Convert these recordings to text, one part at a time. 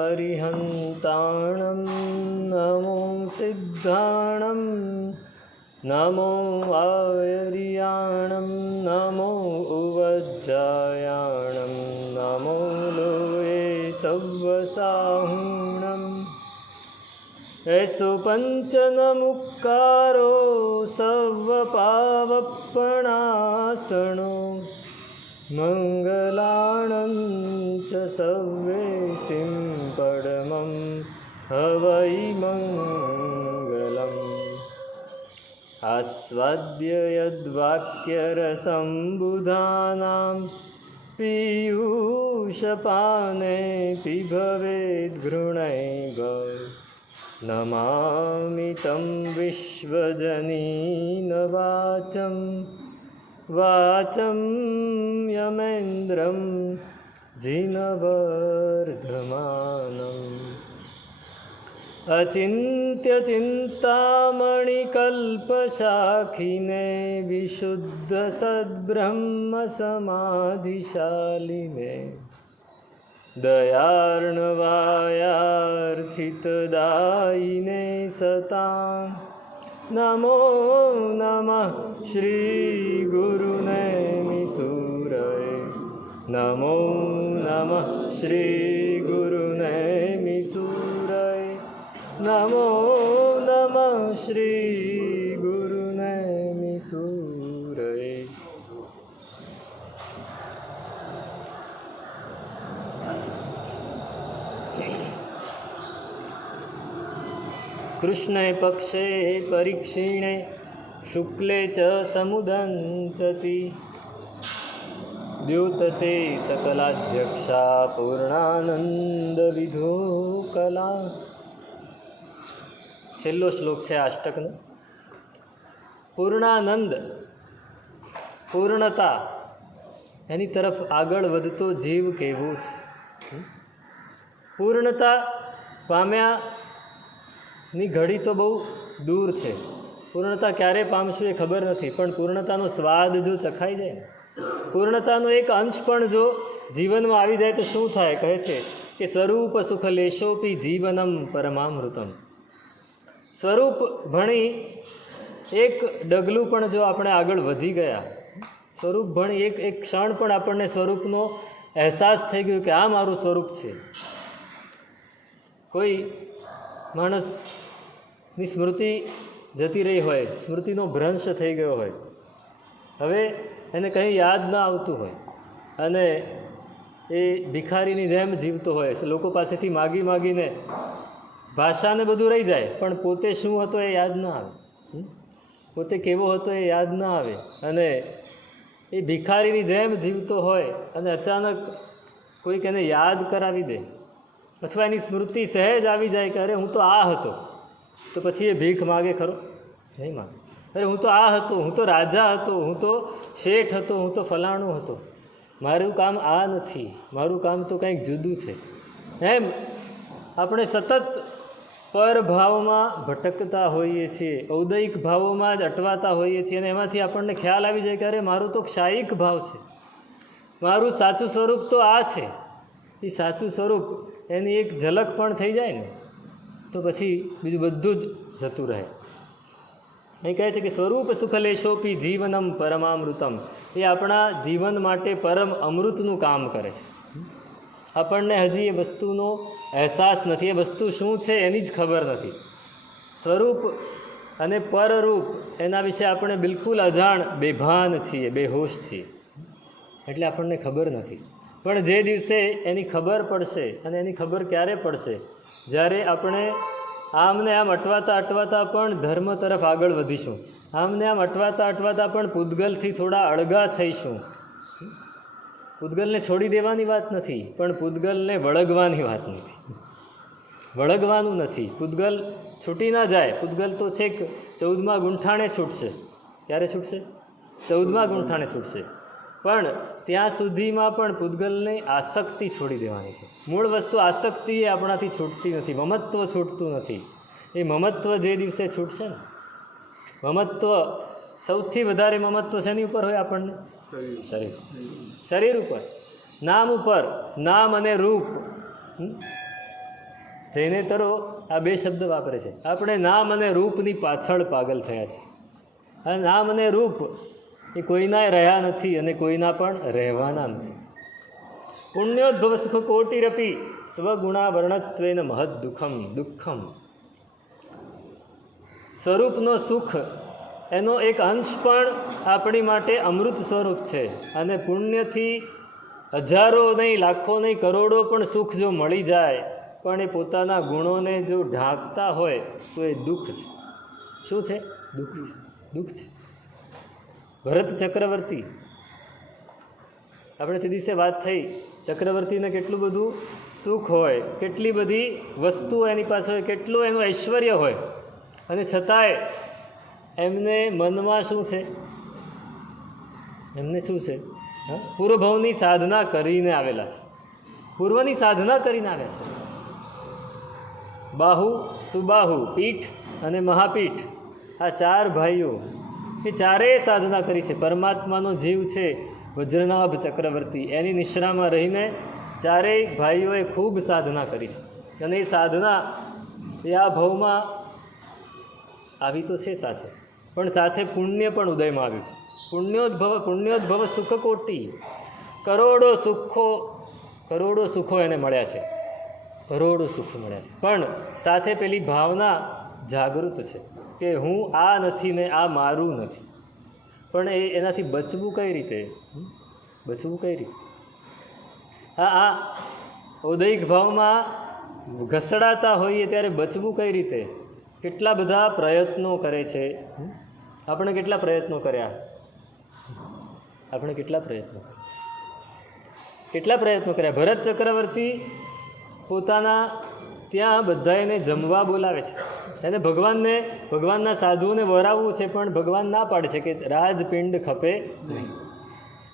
અરિહંતાણં નમો સિદ્ધાણં નમો આયર્યાણં નમો ઉવજ્જાયાણં નમો લોએ સવ્વસાહૂણં એસો પંચનમુક્કારો સવ્વપાવપણાસણો મંગલાણં ચ સવ્વેસિં પરમં હવૈ મંગલમ આસ્વાદ્ય યદ્વાક્યરસં બુધાનાં પીಯೂષપાને પિભવેદ્ઘૃણૈઃ નમામિ तं વિશ્વજનીન વાચં યમેન્દ્રં જીનવર્ધમાનम् અચિન્ત્યચિંતામણિકલ્પશાખિને વિશુદ્ધસદ્બ્રહ્મસમાધિશાલિને દયાર્ણવાયાર્થિતદાયિને સતાં નમો નમઃ શ્રીગુરુને મિસુરય નમો નમઃ શ્રીગુરુને મિસુરય નમો નમઃ શ્રીગુરુને મિસુરય. કૃષ્ણે પક્ષે પરિક્ષીણે શુક્લે ચ સમુદંચતિ દ્યોતતે સકલાધ્યક્ષા પૂર્ણાનંદ વિધો કલા. છેલ્લો શ્લોક છે અષ્ટકનો. પૂર્ણાનંદ, પૂર્ણતા, એની તરફ આગળ વધતો જીવ કેવો છે. પૂર્ણતા પામ્યા ની ઘડી તો બહુ દૂર છે. પૂર્ણતા ક્યારે પામશું એ ખબર નથી, પણ પૂર્ણતાનો સ્વાદ જો ચખાઈ જાય ને, પૂર્ણતાનો એક અંશ પણ જો જીવનમાં આવી જાય તો શું થાય? કહે છે કે સ્વરૂપ સુખ લેશોપી જીવનમ પરમામૃતમ. સ્વરૂપ ભણી એક ડગલું પણ જો આપણે આગળ વધી ગયા, સ્વરૂપ ભણી એક ક્ષણ પણ આપણને સ્વરૂપનો અહેસાસ થઈ ગયો કે આ મારું સ્વરૂપ છે. કોઈ માણસની સ્મૃતિ જતી રહી હોય, સ્મૃતિનો ભ્રંશ થઈ ગયો હોય, હવે એને કંઈ યાદ ના આવતું હોય અને એ ભિખારીની જેમ જીવતો હોય, લોકો પાસેથી માગી માગીને ભાષાને બધું રહી જાય, પણ પોતે શું હતો એ યાદ ના આવે, પોતે કેવો હતો એ યાદ ના આવે, અને એ ભિખારીની જેમ જીવતો હોય અને અચાનક કોઈક એને યાદ કરાવી દે અથવા એની સ્મૃતિ સહેજ આવી જાય કે અરે હું તો આ હતો, તો પછી એ ભીખ માગે ખરો? નહીં માગે. અરે હું તો આ હતો, હું તો રાજા હતો, હું તો શેઠ હતો, હું તો ફલાણું હતો, મારું કામ આ નથી, મારું કામ તો કંઈક જુદું છે. એમ આપણે સતત પરભાવમાં ભટકતા હોઈએ છીએ, ઔદયિક ભાવોમાં જ અટવાતા હોઈએ છીએ, અને એમાંથી આપણને ખ્યાલ આવી જાય કે અરે મારું તો ક્ષાયિક ભાવ છે, મારું સાચું સ્વરૂપ તો આ છે. એ સાચું સ્વરૂપ એની એક ઝલક પણ થઈ જાય ને તો પછી બીજું બધું જ જતું રહે. અહીં કહે છે કે સ્વરૂપ સુખલેશોપી જીવનમ પરમામૃતમ. એ આપણા જીવન માટે પરમ અમૃતનું કામ કરે છે. આપણને હજી એ વસ્તુનો અહેસાસ નથી, એ વસ્તુ શું છે એની જ ખબર નથી. સ્વરૂપ અને પરરૂપ એના વિશે આપણે બિલકુલ અજાણ, બેભાન છીએ, બેહોશ છીએ, એટલે આપણને ખબર નથી. પણ જે દિવસે એની ખબર પડશે, અને એની ખબર ક્યારે પડશે? જ્યારે આપણે આમને આમ અટવાતા અટવાતા પણ ધર્મ તરફ આગળ વધીશું, આમને આમ અટવાતા અટવાતા પણ પૂતગલથી થોડા અળગા થઈશું. પૂતગલને છોડી દેવાની વાત નથી, પણ પૂતગલને વળગવાની વાત નથી, વળગવાનું નથી. પૂતગલ છૂટી ના જાય. પૂતગલ તો છેક 14મા ગુંઠાણે છૂટશે. ક્યારે છૂટશે? 14મા ગુંઠાણે છૂટશે. પણ ત્યાં સુધીમાં પણ પૂતગલને આસક્તિ છોડી દેવાની છે. મૂળ વસ્તુ આસક્તિ એ આપણાથી છૂટતી નથી, મમત્વ છૂટતું નથી. એ મમત્વ જે દિવસે છૂટશે ને, મમત્વ સૌથી વધારે મમત્વ શેની ઉપર હોય આપણને? શરીર ઉપર, નામ ઉપર. નામ અને રૂપ જૈનેતરો આ બે શબ્દ વાપરે છે. આપણે નામ અને રૂપની પાછળ પાગલ થયા છે. આ નામ અને રૂપ એ કોઈના રહ્યા નથી અને કોઈના પણ રહેવાના નથી. પુણ્યોદ્ભવ સુખ કોટિરપી સ્વગુણા વર્ણત્વેન મહદ દુઃખમ. સ્વરૂપનો સુખ એનો એક અંશ પણ આપણી માટે અમૃત સ્વરૂપ છે. અને પુણ્યથી હજારો નહીં, લાખો નહીં, કરોડો પણ સુખ જો મળી જાય પણ એ પોતાના ગુણોને જો ઢાંકતા હોય તો એ દુઃખ છે. શું છે? દુઃખ છે. દુઃખ છે. ભરત ચક્રવર્તી, આપણે તે દિવસે વાત થઈ, ચક્રવર્તીને કેટલું બધું સુખ હોય, કેટલી બધી વસ્તુઓ એની પાસે હોય, કેટલું એનું ઐશ્વર્ય હોય, અને છતાંય એમને મનમાં શું છે? એમને શું છે? પૂર્વભાવની સાધના કરીને આવેલા છે. પૂર્વની સાધના કરીને આવ્યા છે. બાહુ, સુબાહુ, પીઠ અને મહાપીઠ, આ ચાર ભાઈઓ એ ચારેય સાધના કરી છે. પરમાત્માનો જીવ છે વજ્રનાભ ચક્રવર્તી, એની નિશ્રામાં રહીને ચારેય ભાઈઓએ ખૂબ સાધના કરી છે. અને એ સાધના એ આ ભાવમાં આવી તો છે સાથે, પણ સાથે પુણ્ય પણ ઉદયમાં આવ્યું છે. પુણ્યોદ્ભવ સુખ કોટી, કરોડો સુખો એને મળ્યા છે. કરોડો સુખ મળ્યા છે. પણ સાથે પેલી ભાવના જાગૃત છે કે હું આ નથી ને આ મારું નથી. પણ એનાથી બચવું કઈ રીતે? બચવું કઈ રીતે? આ ઔદૈહિક ભાવમાં ઘસડાતા હોઈએ ત્યારે બચવું કઈ રીતે? કેટલા બધા પ્રયત્નો કરે છે. આપણે કેટલા પ્રયત્નો કર્યા? આપણે કેટલા પ્રયત્નો કર્યા? ભરત ચક્રવર્તી પોતાના ત્યાં બધાને જમવા બોલાવે છે. એને ભગવાનના સાધુઓને વરાવવું છે, પણ ભગવાન ના પાડે છે કે રાજપિંડ ખપે નહીં.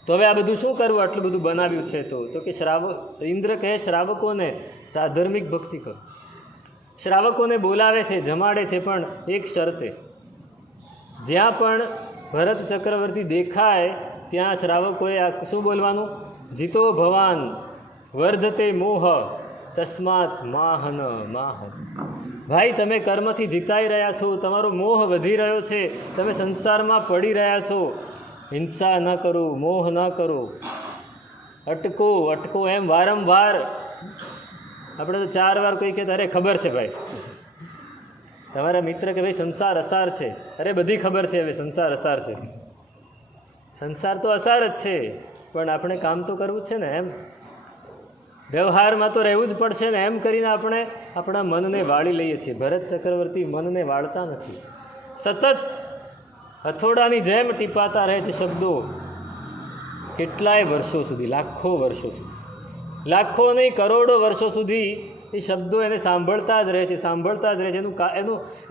તો હવે આ બધું શું કરવું? આટલું બધું બનાવ્યું છે તો કે ઇન્દ્ર કહે શ્રાવકોને સાધર્મિક ભક્તિ કરો. શ્રાવકોને બોલાવે છે, જમાડે છે, પણ એક શરતે, જ્યાં પણ ભરત ચક્રવર્તી દેખાય ત્યાં શ્રાવકોએ શું બોલવાનું? જીતો ભવાન વર્ધતે મોહ તસ્માત માહન. ભાઈ, તમે કર્મથી જીતાઈ રહ્યા છો, તમારો મોહ વધી રહ્યો છે, તમે સંસારમાં પડી રહ્યા છો. હિંસા ન કરો, મોહ ન કરો, અટકો એમ વારંવાર. આપણે તો 4 વાર કોઈ કહેતા, અરે ખબર છે ભાઈ, તમારા મિત્ર કે ભાઈ સંસાર અસાર છે. અરે બધી ખબર છે હવે સંસાર અસાર છે. સંસાર તો અસાર જ છે, પણ આપણે કામ તો કરવું જ છે ને. એમ વ્યવહારમાં તો રહેવું જ પડશે ને. એમ કરીને આપણે આપણા મનને વાળી લઈએ છીએ. ભરત ચક્રવર્તી મનને વાળતા નથી. સતત હથોડાની જેમ ટીપાતા રહે છે શબ્દો કેટલાય વર્ષો સુધી, લાખો વર્ષો સુધી, લાખો નહીં કરોડો વર્ષો સુધી એ શબ્દો એને સાંભળતા જ રહે છે.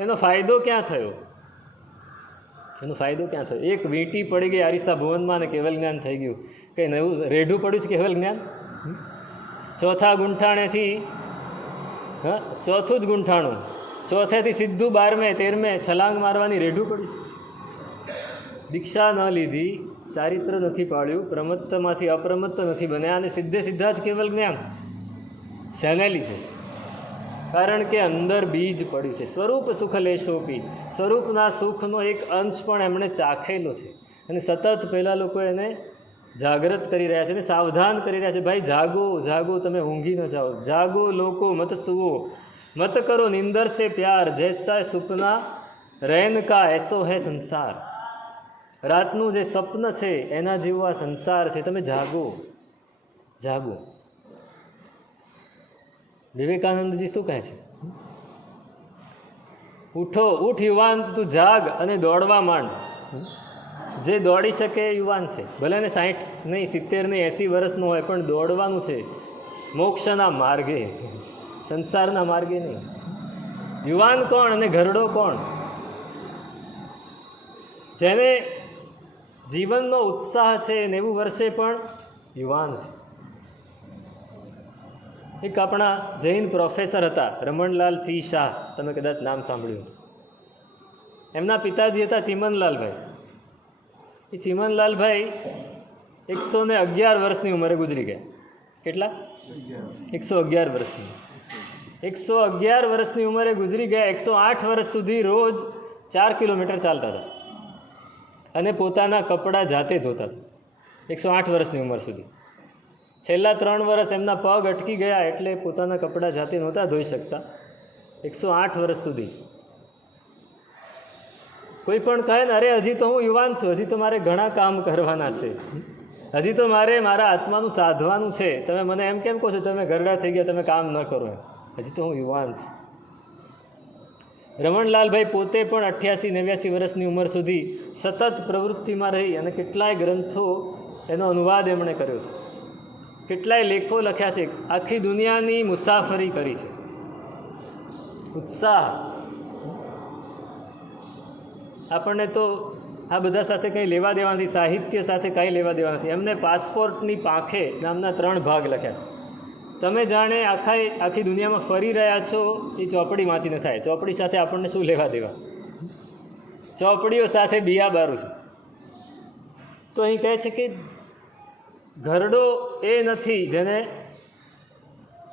એનો ફાયદો ક્યાં થયો? એક વીંટી પડી ગઈ આરિસા ભુવનમાં અને કેવલ જ્ઞાન થઈ ગયું. કંઈ નવું રેઢું પડ્યું છે કેવલ જ્ઞાન? ચોથા ગુંઠાણેથી ચોથું જ ગુંઠાણું, ચોથેથી સીધું 12મે 13મે છલાંગ મારવાની રેઢું પડ્યું. દીક્ષા ન લીધી, ચારિત્ર નથી પાડ્યું, પ્રમત્તમાંથી અપ્રમત્ત નથી બન્યા, અને સીધા જ કેવલ જ્ઞાન. શેને લીધે? કારણ કે અંદર બીજ પડ્યું છે. સ્વરૂપ સુખ લેશોપી, સ્વરૂપના સુખનો એક અંશ પણ એમણે ચાખેલો છે. અને સતત પહેલાં લોકો એને જાગૃત કરી રહ્યા છે અને સાવધાન કરી રહ્યા છે. ભાઈ જાગો, તમે ઊંઘી ન જાઓ. જાગો લોકો મત સુવો, મત કરો નિંદર સે પ્યાર, જૈસા સુપના રૈન કા એસો હૈ સંસાર. રાતનું જે સ્વપ્ન છે એના જેવો આ સંસાર છે. તમે જાગો. વિવેકાનંદજી શું કહે છે? ઉઠ યુવાન, તું જાગ અને દોડવા માંડ. જે દોડી શકે એ યુવાન છે. ભલે ને 60 નહીં, 70 નહીં, 80 વર્ષનો હોય, પણ દોડવાનું છે મોક્ષના માર્ગે, સંસારના માર્ગે નહીં. યુવાન કોણ અને ઘરડો કોણ? જેને જીવનનો ઉત્સાહ છે, 90 વર્ષે પણ યુવાન છે. એક આપણા જૈન પ્રોફેસર હતા રમણલાલ સિંહ શાહ, તમે કદાચ નામ સાંભળ્યું. એમના પિતાજી હતા ચિમનલાલભાઈ. એ ચિમનલાલભાઈ 111 વર્ષની ઉંમરે ગુજરી ગયા. કેટલા? 111 વર્ષની. 111 વર્ષની ઉંમરે ગુજરી ગયા. 108 વર્ષ સુધી રોજ 4 કિલોમીટર ચાલતા હતા અને પોતાના કપડાં જાતે ધોતા હતા. 108 વર્ષની ઉંમર સુધી. છેલ્લા 3 વર્ષ એમના પગ અટકી ગયા એટલે પોતાના કપડાં જાતે નહોતા ધોઈ શકતા. 108 વર્ષ સુધી. કોઈ પણ કહે ને, અરે હજી તો હું યુવાન છું, હજી તો મારે ઘણા કામ કરવાના છે, હજી તો મારે મારા આત્માનું સાધવાનું છે, તમે મને એમ કેમ કહો છો તમે ઘરડા થઈ ગયા, તમે કામ ન કરો? હજી તો હું યુવાન છું. રમણલાલભાઈ પોતે પણ 88-89 વર્ષની ઉંમર સુધી સતત પ્રવૃત્તિમાં રહી અને કેટલાય ગ્રંથો એનો અનુવાદ એમણે કર્યો છે, કેટલાય લેખો લખ્યા છે, આખી દુનિયાની મુસાફરી કરી છે. ઉત્સાહ. આપણને તો આ બધા સાથે કંઈ લેવા દેવા નથી, સાહિત્ય સાથે કાંઈ લેવા દેવા નથી. એમને પાસપોર્ટની પાંખે નામના 3 ભાગ લખ્યા છે. તમે જાણે આખી દુનિયામાં ફરી રહ્યા છો એ ચોપડી વાંચીને થાય. ચોપડી સાથે આપણને શું લેવા દેવા? ચોપડીઓ સાથે બિયાબારું છે. તો અહીં કહે છે કે ઘરડો એ નથી જેને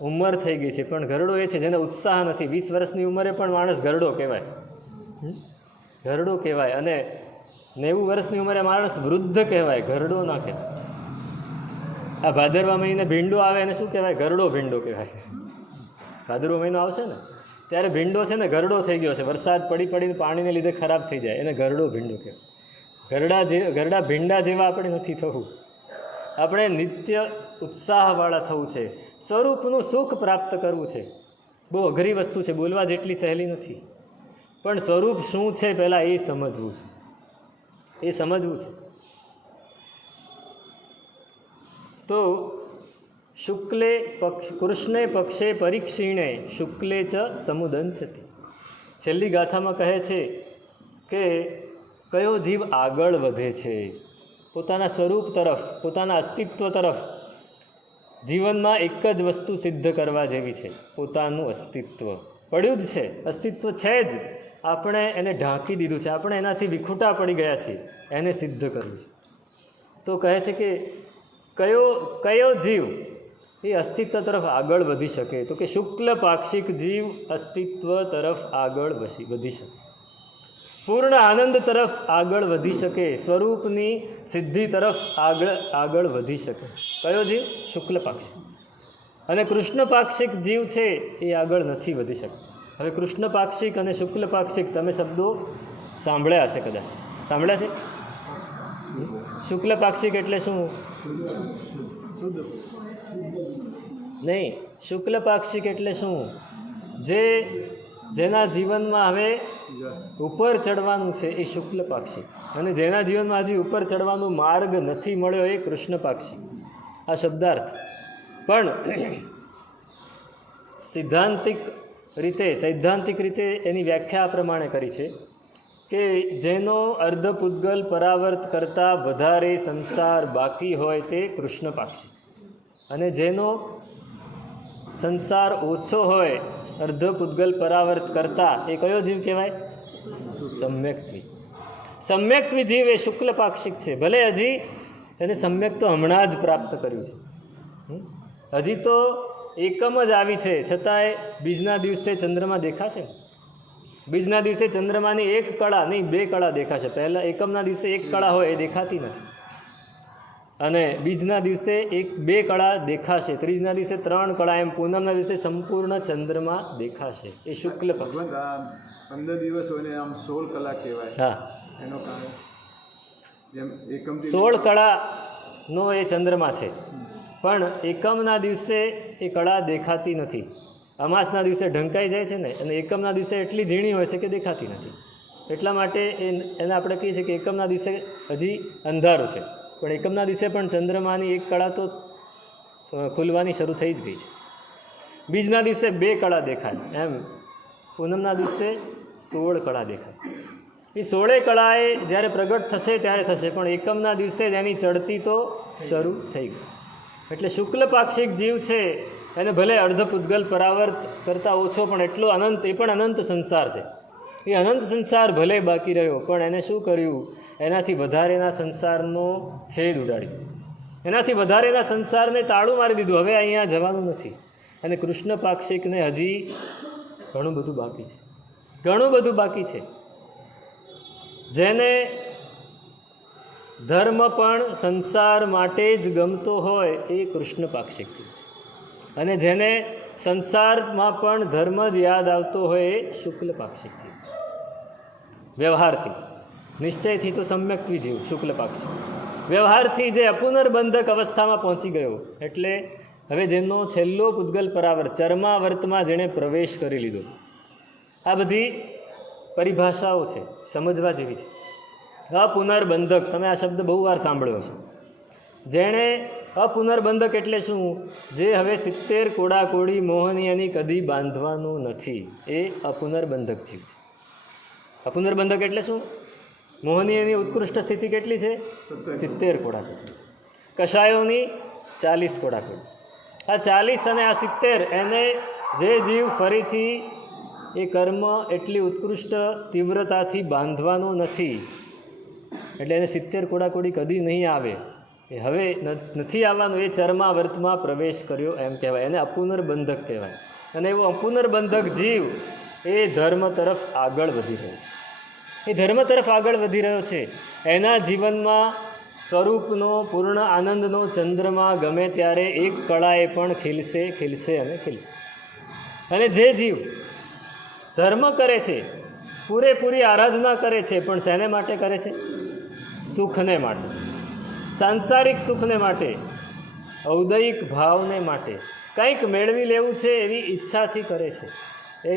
ઉંમર થઈ ગઈ છે, પણ ઘરડો એ છે જેને ઉત્સાહ નથી. 20 વર્ષની ઉંમરે પણ માણસ ઘરડો કહેવાય, ઘરડો કહેવાય. અને 90 વર્ષની ઉંમરે માણસ વૃદ્ધ કહેવાય, ઘરડો ના કહેવાય. આ ભાદરવા મહિને ભીંડો આવે એને શું કહેવાય? ઘરડો ભીંડો કહેવાય. ભાદરવો મહિનો આવશે ને ત્યારે ભીંડો છે ને ઘરડો થઈ ગયો છે, વરસાદ પડીને પાણીને લીધે ખરાબ થઈ જાય, એને ઘરડો ભીંડો કહેવાય. ઘરડા ભીંડા જેવા આપણે નથી થવું, આપણે નિત્ય ઉત્સાહવાળા થવું છે, સ્વરૂપનું સુખ પ્રાપ્ત કરવું છે. બહુ અઘરી વસ્તુ છે, બોલવા જેટલી સહેલી નથી, પણ સ્વરૂપ શું છે પહેલાં એ સમજવું છે, એ સમજવું છે. તો કૃષ્ણે પક્ષે પરિક્ષીણે શુક્લે ચ સમુદંચતી. છેલ્લી ગાથામાં કહે છે કે કયો જીવ આગળ વધે છે પોતાના સ્વરૂપ તરફ, પોતાના અસ્તિત્વ તરફ. જીવનમાં એક જ વસ્તુ સિદ્ધ કરવા જેવી છે, પોતાનું અસ્તિત્વ. પડ્યું જ છે, અસ્તિત્વ છે જ, આપણે એને ઢાંકી દીધું છે, આપણે એનાથી વિખૂટા પડી ગયા છીએ, એને સિદ્ધ કરવું છે. તો કહે છે કે કયો જીવ એ અસ્તિત્વ તરફ આગળ વધી શકે? તો કે શુક્લ પાક્ષિક જીવ અસ્તિત્વ તરફ આગળ વધી શકે, પૂર્ણ આનંદ તરફ આગળ વધી શકે, સ્વરૂપની સિદ્ધિ તરફ આગળ વધી શકે. કયો જીવ? શુક્લ પાક્ષિક. અને કૃષ્ણ પાક્ષિક જીવ છે એ આગળ નથી વધી શકતો. હવે કૃષ્ણ પાક્ષિક અને શુક્લ પાક્ષિક તમે શબ્દો સાંભળ્યા હશે, કદાચ સાંભળ્યા છે. શુક્લ પાક્ષિક એટલે શું? નહીં, શુક્લ પાક્ષિક એટલે શું? જેના જીવનમાં હવે ઉપર ચડવાનું છે એ શુક્લ પાક્ષિક, અને જેના જીવનમાં હજી ઉપર ચડવાનો માર્ગ નથી મળ્યો એ કૃષ્ણ પાક્ષિક. આ શબ્દાર્થ પણ સૈદ્ધાંતિક રીતે એની વ્યાખ્યા આ પ્રમાણે કરી છે કે જેનો અર્ધપુદ્ગલ પરાવર્ત કરતાં વધારે સંસાર બાકી હોય તે કૃષ્ણ પાક્ષિક, અને જેનો સંસાર ઓછો હોય અર્ધપુદ્ગલ પરાવર્ત કરતાં એ કયો જીવ કહેવાય? સમ્યક્ત્વી. સમ્યક્ત્વી જીવ એ શુક્લ પાક્ષિક છે. ભલે હજી એને સમ્યક તો હમણાં જ પ્રાપ્ત કર્યું છે, હજી તો એકમ જ આવી છે, છતાંય બીજના દિવસે ચંદ્રમા દેખાશે. બીજના દિવસે ચંદ્રમાની એક કળા નહીં 2 કળા દેખાશે. પહેલાં એકમના દિવસે 1 કળા હોય એ દેખાતી નથી, અને બીજના દિવસે 2 કળા દેખાશે, ત્રીજના દિવસે 3 કળા, એમ પૂનમના દિવસે સંપૂર્ણ ચંદ્રમા દેખાશે. એ શુક્લ પક્ષ. 15 દિવસ હોય ને આમ 16 કલાક કહેવાય. હા, એનો કારણ જેમ એકમ 16 કળાનો એ ચંદ્રમા છે, પણ એકમના દિવસે એ કળા દેખાતી નથી. અમાસના દિવસે ઢંકાઈ જાય છે ને, અને એકમના દિવસે એટલી ઝીણી હોય છે કે દેખાતી નથી. એટલા માટે એને આપણે કહીએ છીએ કે એકમના દિવસે હજી અંધારું છે, પણ એકમના દિવસે પણ ચંદ્રમાની 1 કળા તો ખુલવાની શરૂ થઈ જ ગઈ છે. બીજના દિવસે 2 કળા દેખાય, એમ પૂનમના દિવસે 16 કળા દેખાય. એ 16 કળાએ જ્યારે પ્રગટ થશે ત્યારે થશે, પણ એકમના દિવસે જ એની ચડતી તો શરૂ થઈ ગઈ. એટલે શુક્લ પાક્ષિક જીવ છે એને ભલે અર્ધપુદ્ગલ પરાવર્ત કરતાં ઓછો, પણ એટલો અનંત, એ પણ અનંત સંસાર છે. એ અનંત સંસાર ભલે બાકી રહ્યો, પણ એને શું કર્યું? એનાથી વધારેના સંસારનો છેદ ઉડાડ્યો. એનાથી વધારેના સંસારને તાળું મારી દીધું. હવે અહીંયા જવાનું નથી. અને કૃષ્ણ પાક્ષિકને હજી ઘણું બધું બાકી છે, ઘણું બધું બાકી છે. જેને ધર્મ પણ સંસાર માટે જ ગમતો હોય એ કૃષ્ણ પાક્ષિકથી, અને જેને સંસારમાં પણ ધર્મ જ યાદ આવતો હોય એ શુક્લ પાક્ષિકથી, વ્યવહારથી. નિશ્ચયથી તો સમ્યક્થી જીવ શુક્લ પાક્ષિક. વ્યવહારથી જે અપુનર્બંધક અવસ્થામાં પહોંચી ગયો, એટલે હવે જેનો છેલ્લો પૂદગલ પરાવર્ત ચર્માવર્તમાં જેણે પ્રવેશ કરી લીધો. આ બધી પરિભાષાઓ છે, સમજવા જેવી છે. અપુનર્બંધક, તમે આ શબ્દ બહુ વાર સાંભળ્યો છે. જેણે અપુનર્બંધક એટલે શું? જે હવે 70 કોડાકોડી મોહનીયની કદી બાંધવાનું નથી, એ અપુનર્બંધક જીવ છે. અપુનર્બંધક એટલે શું? મોહનીયની ઉત્કૃષ્ટ સ્થિતિ કેટલી છે? 70 કોડાકોડી. કષાયોની 40 કોડાકોડી. આ 40 અને આ 70, એને જે જીવ ફરીથી એ કર્મ એટલી ઉત્કૃષ્ટ તીવ્રતાથી બાંધવાનો નથી, એટલે એને 70 કોડાકોડી કદી નહીં આવે, એ હવે નથી આવવાનું, એ ચર્માવર્તમાં પ્રવેશ કર્યો એમ કહેવાય. એને અપુનર્બંધક કહેવાય. અને એવો અપુનર્બંધક જીવ એ ધર્મ તરફ આગળ વધી રહ્યો છે. એ ધર્મ તરફ આગળ વધી રહ્યો છે. એના જીવનમાં સ્વરૂપનો પૂર્ણ આનંદનો ચંદ્રમા ગમે ત્યારે એક કળાએ પણ ખીલશે, ખીલશે અને ખીલશે. અને જે જીવ ધર્મ કરે છે, પૂરેપૂરી આરાધના કરે છે, પણ શેને માટે કરે છે? સુખને માટે, સાંસારિક સુખને માટે, ઔદયિક ભાવને માટે, કંઈક મેળવી લેવું છે એવી ઈચ્છાથી કરે છે, એ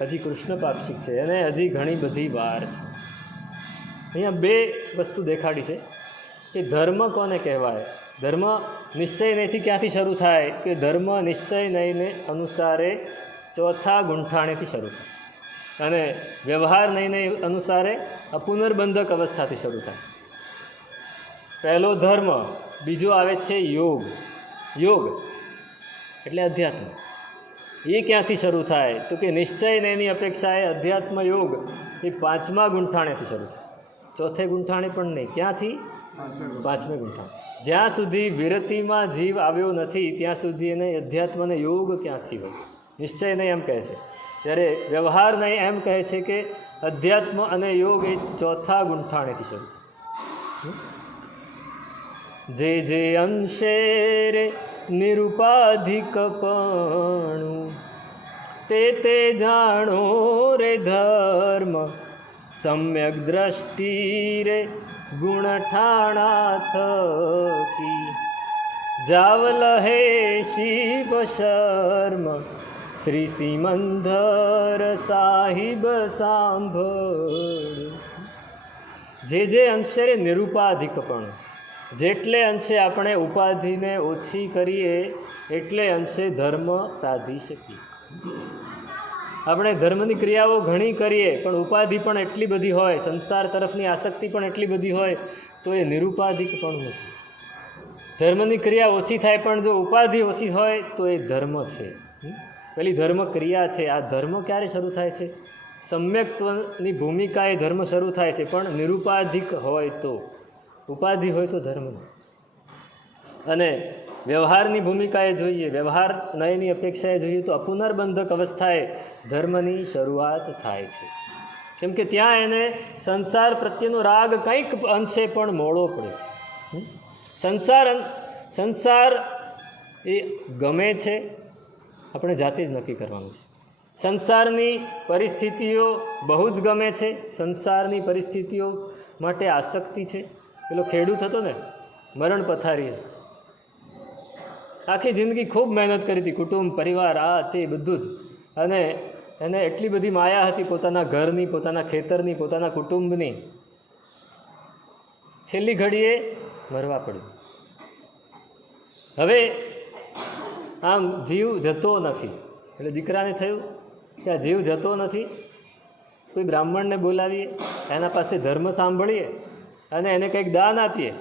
હજી કૃષ્ણ પાક્ષિક છે. અને હજી ઘણી બધી વાર છે. અહીંયા બે વસ્તુ દેખાડી છે કે ધર્મ કોને કહેવાય. ધર્મ નિશ્ચય નહીંથી ક્યાંથી શરૂ થાય? કે ધર્મ નિશ્ચય નહીંને અનુસારે ચોથા ગુંઠાણેથી શરૂ થાય, અને વ્યવહાર નહીંને અનુસારે અપુનર્બંધક અવસ્થાથી શરૂ થાય. પહેલો ધર્મ, બીજો આવે છે યોગ. યોગ એટલે અધ્યાત્મ. એ ક્યાંથી શરૂ થાય? તો કે નિશ્ચય નહીંની અપેક્ષાએ અધ્યાત્મ યોગ એ 5મા ગુંઠાણેથી શરૂ થાય. ચોથે ગુંઠાણે પણ નહીં. ક્યાંથી? 5મે ગુંઠાણે. જ્યાં સુધી વિરતિમાં જીવ આવ્યો નથી ત્યાં સુધી એને અધ્યાત્મ અને યોગ ક્યાંથી હોય? નિશ્ચય નહીં એમ કહે છે, જ્યારે વ્યવહાર નહીં એમ કહે છે કે અધ્યાત્મ અને યોગ એ ચોથા ગુંઠાણેથી શરૂ થાય. જે જે અંશે રે નિરુપાધિકપણું, તે તે જાણો રે ધર્મ, સમ્યક દ્રષ્ટિ રે ગુણ ઠાણા થકી, જાવ લહે શિવ શર્મ, શ્રી સિમંદર સાહિબ સાંભળ. જે જે અંશે રે નિરુપાધિકપણું, જેટલે અંશે આપણે ઉપાધિને ઓછી કરીએ એટલે અંશે ધર્મ સાધી શકીએ. આપણે ધર્મની ક્રિયાઓ ઘણી કરીએ પણ ઉપાધિ પણ એટલી બધી હોય, સંસાર તરફની આસક્તિ પણ એટલી બધી હોય, તો એ નિરુપાધિક પણ નથી. ધર્મની ક્રિયા ઓછી થાય પણ જો ઉપાધિ ઓછી હોય તો એ ધર્મ છે. પેલી ધર્મ ક્રિયા છે. આ ધર્મ ક્યારે શરૂ થાય છે? સમ્યક્ત્વની ભૂમિકા એ ધર્મ શરૂ થાય છે, પણ નિરુપાધિક હોય તો. ઉપાધિ હોય તો ધર્મ નહીં. અને વ્યવહારની ભૂમિકાએ જોઈએ, વ્યવહાર નયની અપેક્ષાએ જોઈએ તો અપુનર્બંધક અવસ્થાએ ધર્મની શરૂઆત થાય છે. કેમ કે ત્યાં એને સંસાર પ્રત્યેનો રાગ કંઈક અંશે પણ મોડો પડે છે. સંસાર એ ગમે છે, આપણે જાતે જ નક્કી કરવાનું છે. સંસારની પરિસ્થિતિઓ બહુ જ ગમે છે, સંસારની પરિસ્થિતિઓ માટે આસક્તિ છે. પેલો ખેડૂત હતો ને, મરણ પથારી, આખી જિંદગી ખૂબ મહેનત કરી હતી, કુટુંબ પરિવાર આ તે બધું જ, અને એને એટલી બધી માયા હતી પોતાના ઘરની, પોતાના ખેતરની, પોતાના કુટુંબની. છેલ્લી ઘડીએ મરવા પડ્યું. હવે આમ જીવ જતો નથી, એટલે દીકરાને થયું કે આ જીવ જતો નથી, કોઈ બ્રાહ્મણને બોલાવીએ, એના પાસે ધર્મ સાંભળીએ અને એને કંઈક દાન આપીએ,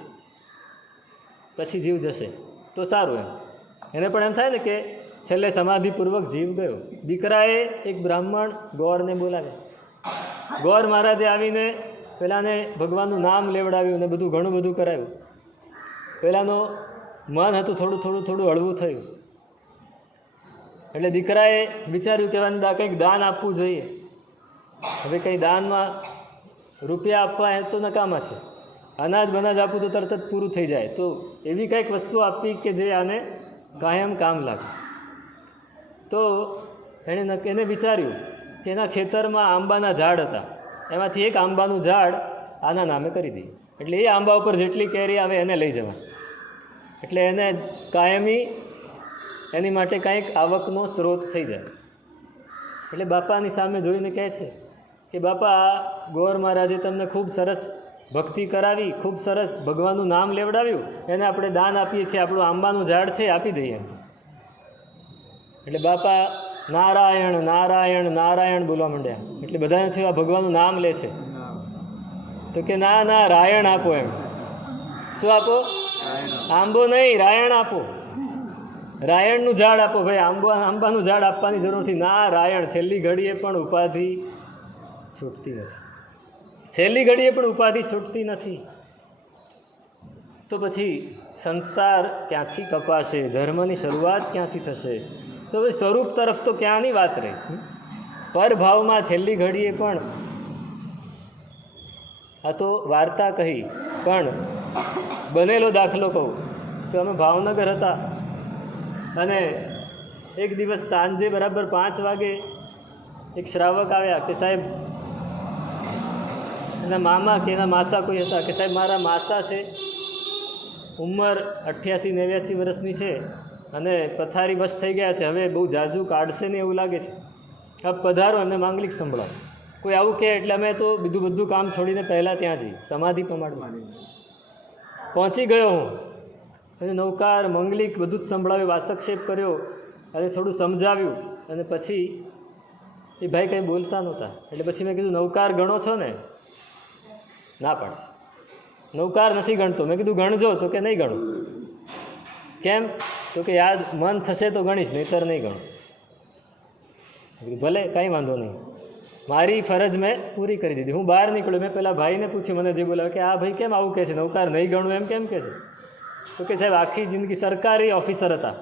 પછી જીવ જશે તો સારું. એને પણ એમ થાય ને કે છેલ્લે સમાધિપૂર્વક જીવ ગયો. દીકરાએ એક બ્રાહ્મણ ગોરને બોલાવ્યા. ગોર મહારાજે આવીને પેલાને ભગવાનનું નામ લેવડાવ્યું ને બધું ઘણું બધું કરાવ્યું. પેલાનો મન હતું થોડું થોડું થોડું હળવું થયું. એટલે દીકરાએ વિચાર્યું કે કંઈક દાન આપવું જોઈએ. હવે કંઈ દાનમાં રૂપિયા આપવા એ તો નકામા છે, અનાજ બનાજ આપવું તો તરત જ પૂરું થઈ જાય. તો એવી કંઈક વસ્તુ આપવી કે જે આને કાયમ કામ લાગે. તો એને વિચાર્યું કે એના ખેતરમાં આંબાના ઝાડ હતા, એમાંથી એક આંબાનું ઝાડ આના નામે કરી દઈએ, એટલે એ આંબા ઉપર જેટલી કેરી આવે એને લઈ જવા, એટલે એને કાયમી એની માટે કાંઈક આવકનો સ્ત્રોત થઈ જાય. એટલે બાપાની સામે જોઈને કહે છે કે બાપા, ગોર મહારાજે તમને ખૂબ સરસ ભક્તિ કરાવી, ખૂબ સરસ ભગવાનનું નામ લેવડાવ્યું, એને આપણે દાન આપીએ છીએ, આપણું આંબાનું ઝાડ છે આપી દઈએ. એટલે બાપા નારાયણ નારાયણ નારાયણ બોલવા માંડ્યા. એટલે બધાને થયું આ ભગવાનનું નામ લે છે. તો કે ના ના, રાયણ આપો. એમ શું આપો? આંબો નહીં, રાયણ આપો. રાયણનું ઝાડ આપો ભાઈ, આંબાનું ઝાડ આપવાની જરૂર નથી. ના, રાયણ. છેલ્લી ઘડીએ પણ ઉપાધિ છૂટતી નથી. છેલ્લી ઘડીએ પણ ઉપાધિ છૂટતી નથી. તો પછી સંસાર ક્યાંથી કપાશે? ધર્મની શરૂઆત ક્યાંથી થશે? તો ભાઈ સ્વરૂપ તરફ તો ક્યાંની વાત રહી? પરભાવમાં છેલ્લી ઘડીએ પણ. આ તો વાર્તા કહી, પણ બનેલો દાખલો કહું તો અમે ભાવનગર હતા અને એક દિવસ સાંજે બરાબર 5 વાગે એક શ્રાવક આવ્યા કે સાહેબ, એના મામા કે એના માસા કોઈ હતા, કે સાહેબ મારા માસા છે, ઉંમર 88-89 વર્ષની છે અને પથારી બસ થઈ ગયા છે, હવે બહુ જાજુ કાઢશે ને એવું લાગે છે, આપ પધારો, એમને માંગલિક સંભળાવો. કોઈ આવું કહે એટલે અમે તો બધું કામ છોડીને પહેલાં ત્યાં જઈએ. સમાધિ પ્રમાણમાં પહોંચી ગયો હું અને નૌકાર મંગલિક બધું જ સંભળાવ્યું, વાસ્તક્ષેપ કર્યો અને થોડું સમજાવ્યું. અને પછી એ ભાઈ કંઈ બોલતા નહોતા. એટલે પછી મેં કીધું, નૌકાર ગણો છો ને? ના પાડે, નૌકાર નથી ગણતો. મેં કીધું ગણજો. તો કે નહીં ગણું. કેમ? તો કે યાદ મન થશે તો ગણીશ, નહીંતર નહીં ગણું. ભલે, કાંઈ વાંધો નહીં. મારી ફરજ મેં પૂરી કરી દીધી. હું બહાર નીકળ્યો. મેં પેલા ભાઈને પૂછ્યું, મને જે બોલાવે કે આ ભાઈ કેમ આવું કહે છે, નૌકાર નહીં ગણવું એમ કેમ કહે છે? તો કે સાહેબ આખી જિંદગી સરકારી ઓફિસર હતા,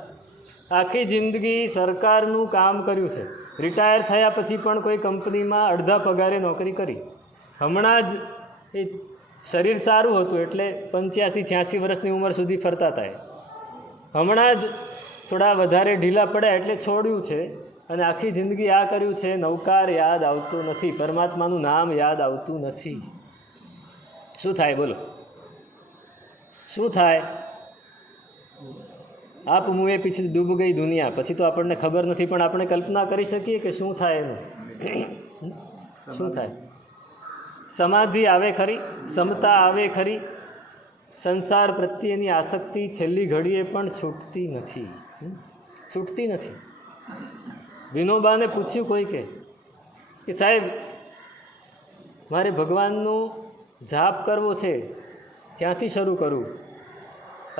આખી જિંદગી સરકારનું કામ કર્યું છે, રિટાયર થયા પછી પણ કોઈ કંપનીમાં અડધા પગારે નોકરી કરી. હમણાં જ એ શરીર સારું હતું એટલે 85-86 વર્ષની ઉંમર સુધી ફરતા હતા. હમણાં જ થોડા વધારે ઢીલા પડ્યા એટલે છોડ્યું છે અને આખી જિંદગી આ કર્યું છે. નૌકાર યાદ આવતું નથી, પરમાત્માનું નામ યાદ આવતું નથી. શું થાય બોલો? શું થાય? આપ મુએ પીછે ડૂબ ગઈ દુનિયા. પછી તો આપણને ખબર નથી, પણ આપણે કલ્પના કરી શકીએ કે શું થાય એનું. શું થાય? સમાધિ આવે ખરી, સમતા આવે ખરી, સંસાર પ્રત્યેની આસક્તિ છેલ્લી ઘડીએ પણ છૂટતી નથી. છૂટતી નથી. વિનોબાને પૂછ્યું કોઈ કે સાહેબ મારે ભગવાનનું જાપ કરવો છે, ક્યાંથી શરૂ કરું?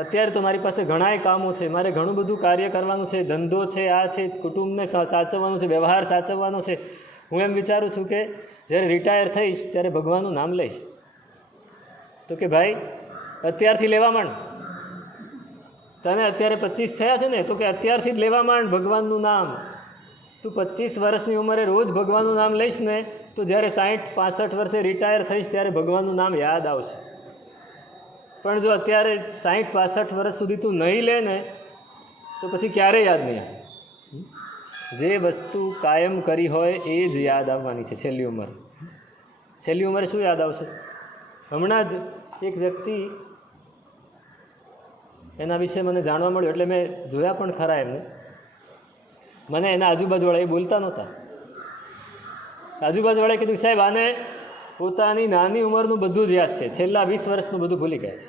અત્યારે તો મારી પાસે ઘણાય કામો છે, મારે ઘણું બધું કાર્ય કરવાનું છે, ધંધો છે, આ છે, કુટુંબને સાચવવાનું છે, વ્યવહાર સાચવવાનો છે. હું એમ વિચારું છું કે જ્યારે રિટાયર થઈશ ત્યારે ભગવાનનું નામ લઈશ. તો કે ભાઈ અત્યારથી લેવા માંડ. તને અત્યારે 25 થયા છે ને, તો કે અત્યારથી જ લેવા માંડ ભગવાનનું નામ. તું 25 વર્ષની ઉંમરે રોજ ભગવાનનું નામ લઈશ ને, તો જ્યારે 60-65 વર્ષે રિટાયર થઈશ ત્યારે ભગવાનનું નામ યાદ આવશે. પણ જો અત્યારે 60-65 વર્ષ સુધી તું નહીં લે ને, તો પછી ક્યારેય યાદ નહીં આવે. જે વસ્તુ કાયમ કરી હોય એ જ યાદ આવવાની છે છેલ્લી ઉંમર. છેલ્લી ઉંમરે શું યાદ આવશે? હમણાં જ એક વ્યક્તિ, એના વિશે મને જાણવા મળ્યું એટલે મેં જોયા પણ ખરા એમને. મને એના આજુબાજુવાળા એ બોલતા નહોતા. આજુબાજુવાળાએ કીધું સાહેબ આને પોતાની નાની ઉંમરનું બધું જ યાદ છે, છેલ્લા 20 વર્ષનું બધું ભૂલી ગયા છે.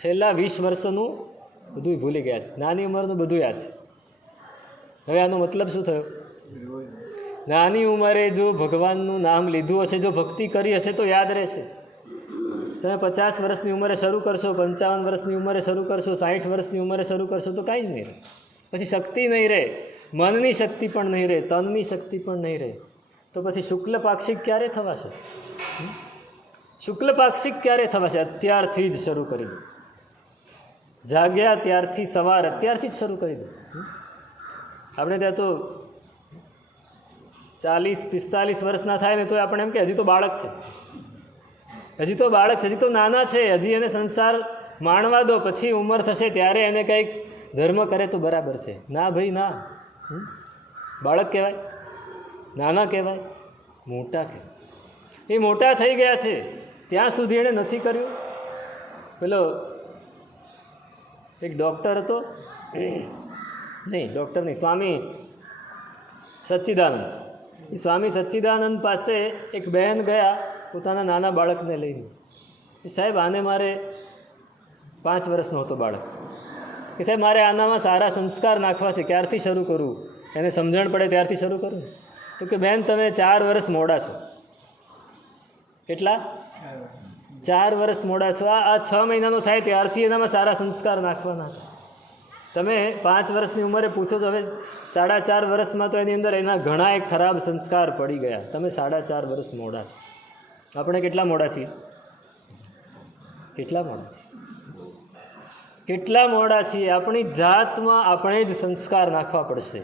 છેલ્લા 20 વર્ષનું બધું ભૂલી ગયા છે, નાની ઉંમરનું બધું યાદ છે. હવે આનો મતલબ શું થયો? નાની ઉંમરે જો ભગવાનનું નામ લીધું હશે, જો ભક્તિ કરી હશે તો યાદ રહેશે. તમે 50 વર્ષની ઉંમરે શરૂ કરશો, 55 વર્ષની ઉંમરે શરૂ કરશો, 60 વર્ષની ઉંમરે શરૂ કરશો તો કાંઈ જ નહીં રહે. પછી શક્તિ નહીં રહે, મનની શક્તિ પણ નહીં રહે, તનની શક્તિ પણ નહીં રહે. તો પછી શુક્લ પાક્ષિક ક્યારે થવાશે? શુક્લ પાક્ષિક ક્યારે થવાશે? અત્યારથી જ શરૂ કરી દો. જાગ્યા ત્યારથી સવાર અત્યારથી જ શરૂ કરી દો. આપણે ત્યાં તો 40-45 વર્ષના થાય ને તો આપણે એમ કે હજી તો બાળક છે, હજી તો બાળક છે, હજી તો નાના છે, હજી એને સંસાર માણવા દો, પછી ઉંમર થશે ત્યારે એને કંઈક ધર્મ કરે તો બરાબર છે. ના ભાઈ ના, બાળક કહેવાય, નાના કહેવાય, મોટા કહેવાય. એ મોટા થઈ ગયા છે ત્યાં સુધી એણે નથી કર્યું. પેલો એક ડૉક્ટર હતો, નહીં ડૉક્ટર નહીં, સ્વામી સચ્ચિદાનંદ. એ સ્વામી સચ્ચિદાનંદ પાસે એક બહેન ગયા પોતાના નાના બાળકને લઈને. એ સાહેબ આને મારે 5 વર્ષનો હતો બાળક, કે સાહેબ મારે આનામાં સારા સંસ્કાર નાખવા છે, ક્યારથી શરૂ કરું, એને સમજણ પડે ત્યારથી શરૂ કરું. તો કે બેન તમે 4 વર્ષ મોડા છો. કેટલા? 4 વર્ષ મોડા છો. આ 6 મહિનાનો થાય ત્યારથી એનામાં સારા સંસ્કાર નાખવાના. તમે 5 વર્ષની ઉંમરે પૂછો તો હવે 4.5 વર્ષમાં તો એની અંદર એના ઘણા એક ખરાબ સંસ્કાર પડી ગયા. તમે 4.5 વર્ષ મોડા છો. આપણે કેટલા મોડા છીએ? કેટલા મોડા છીએ? કેટલા મોડા છીએ? આપણી જાતમાં આપણે જ સંસ્કાર નાખવા પડશે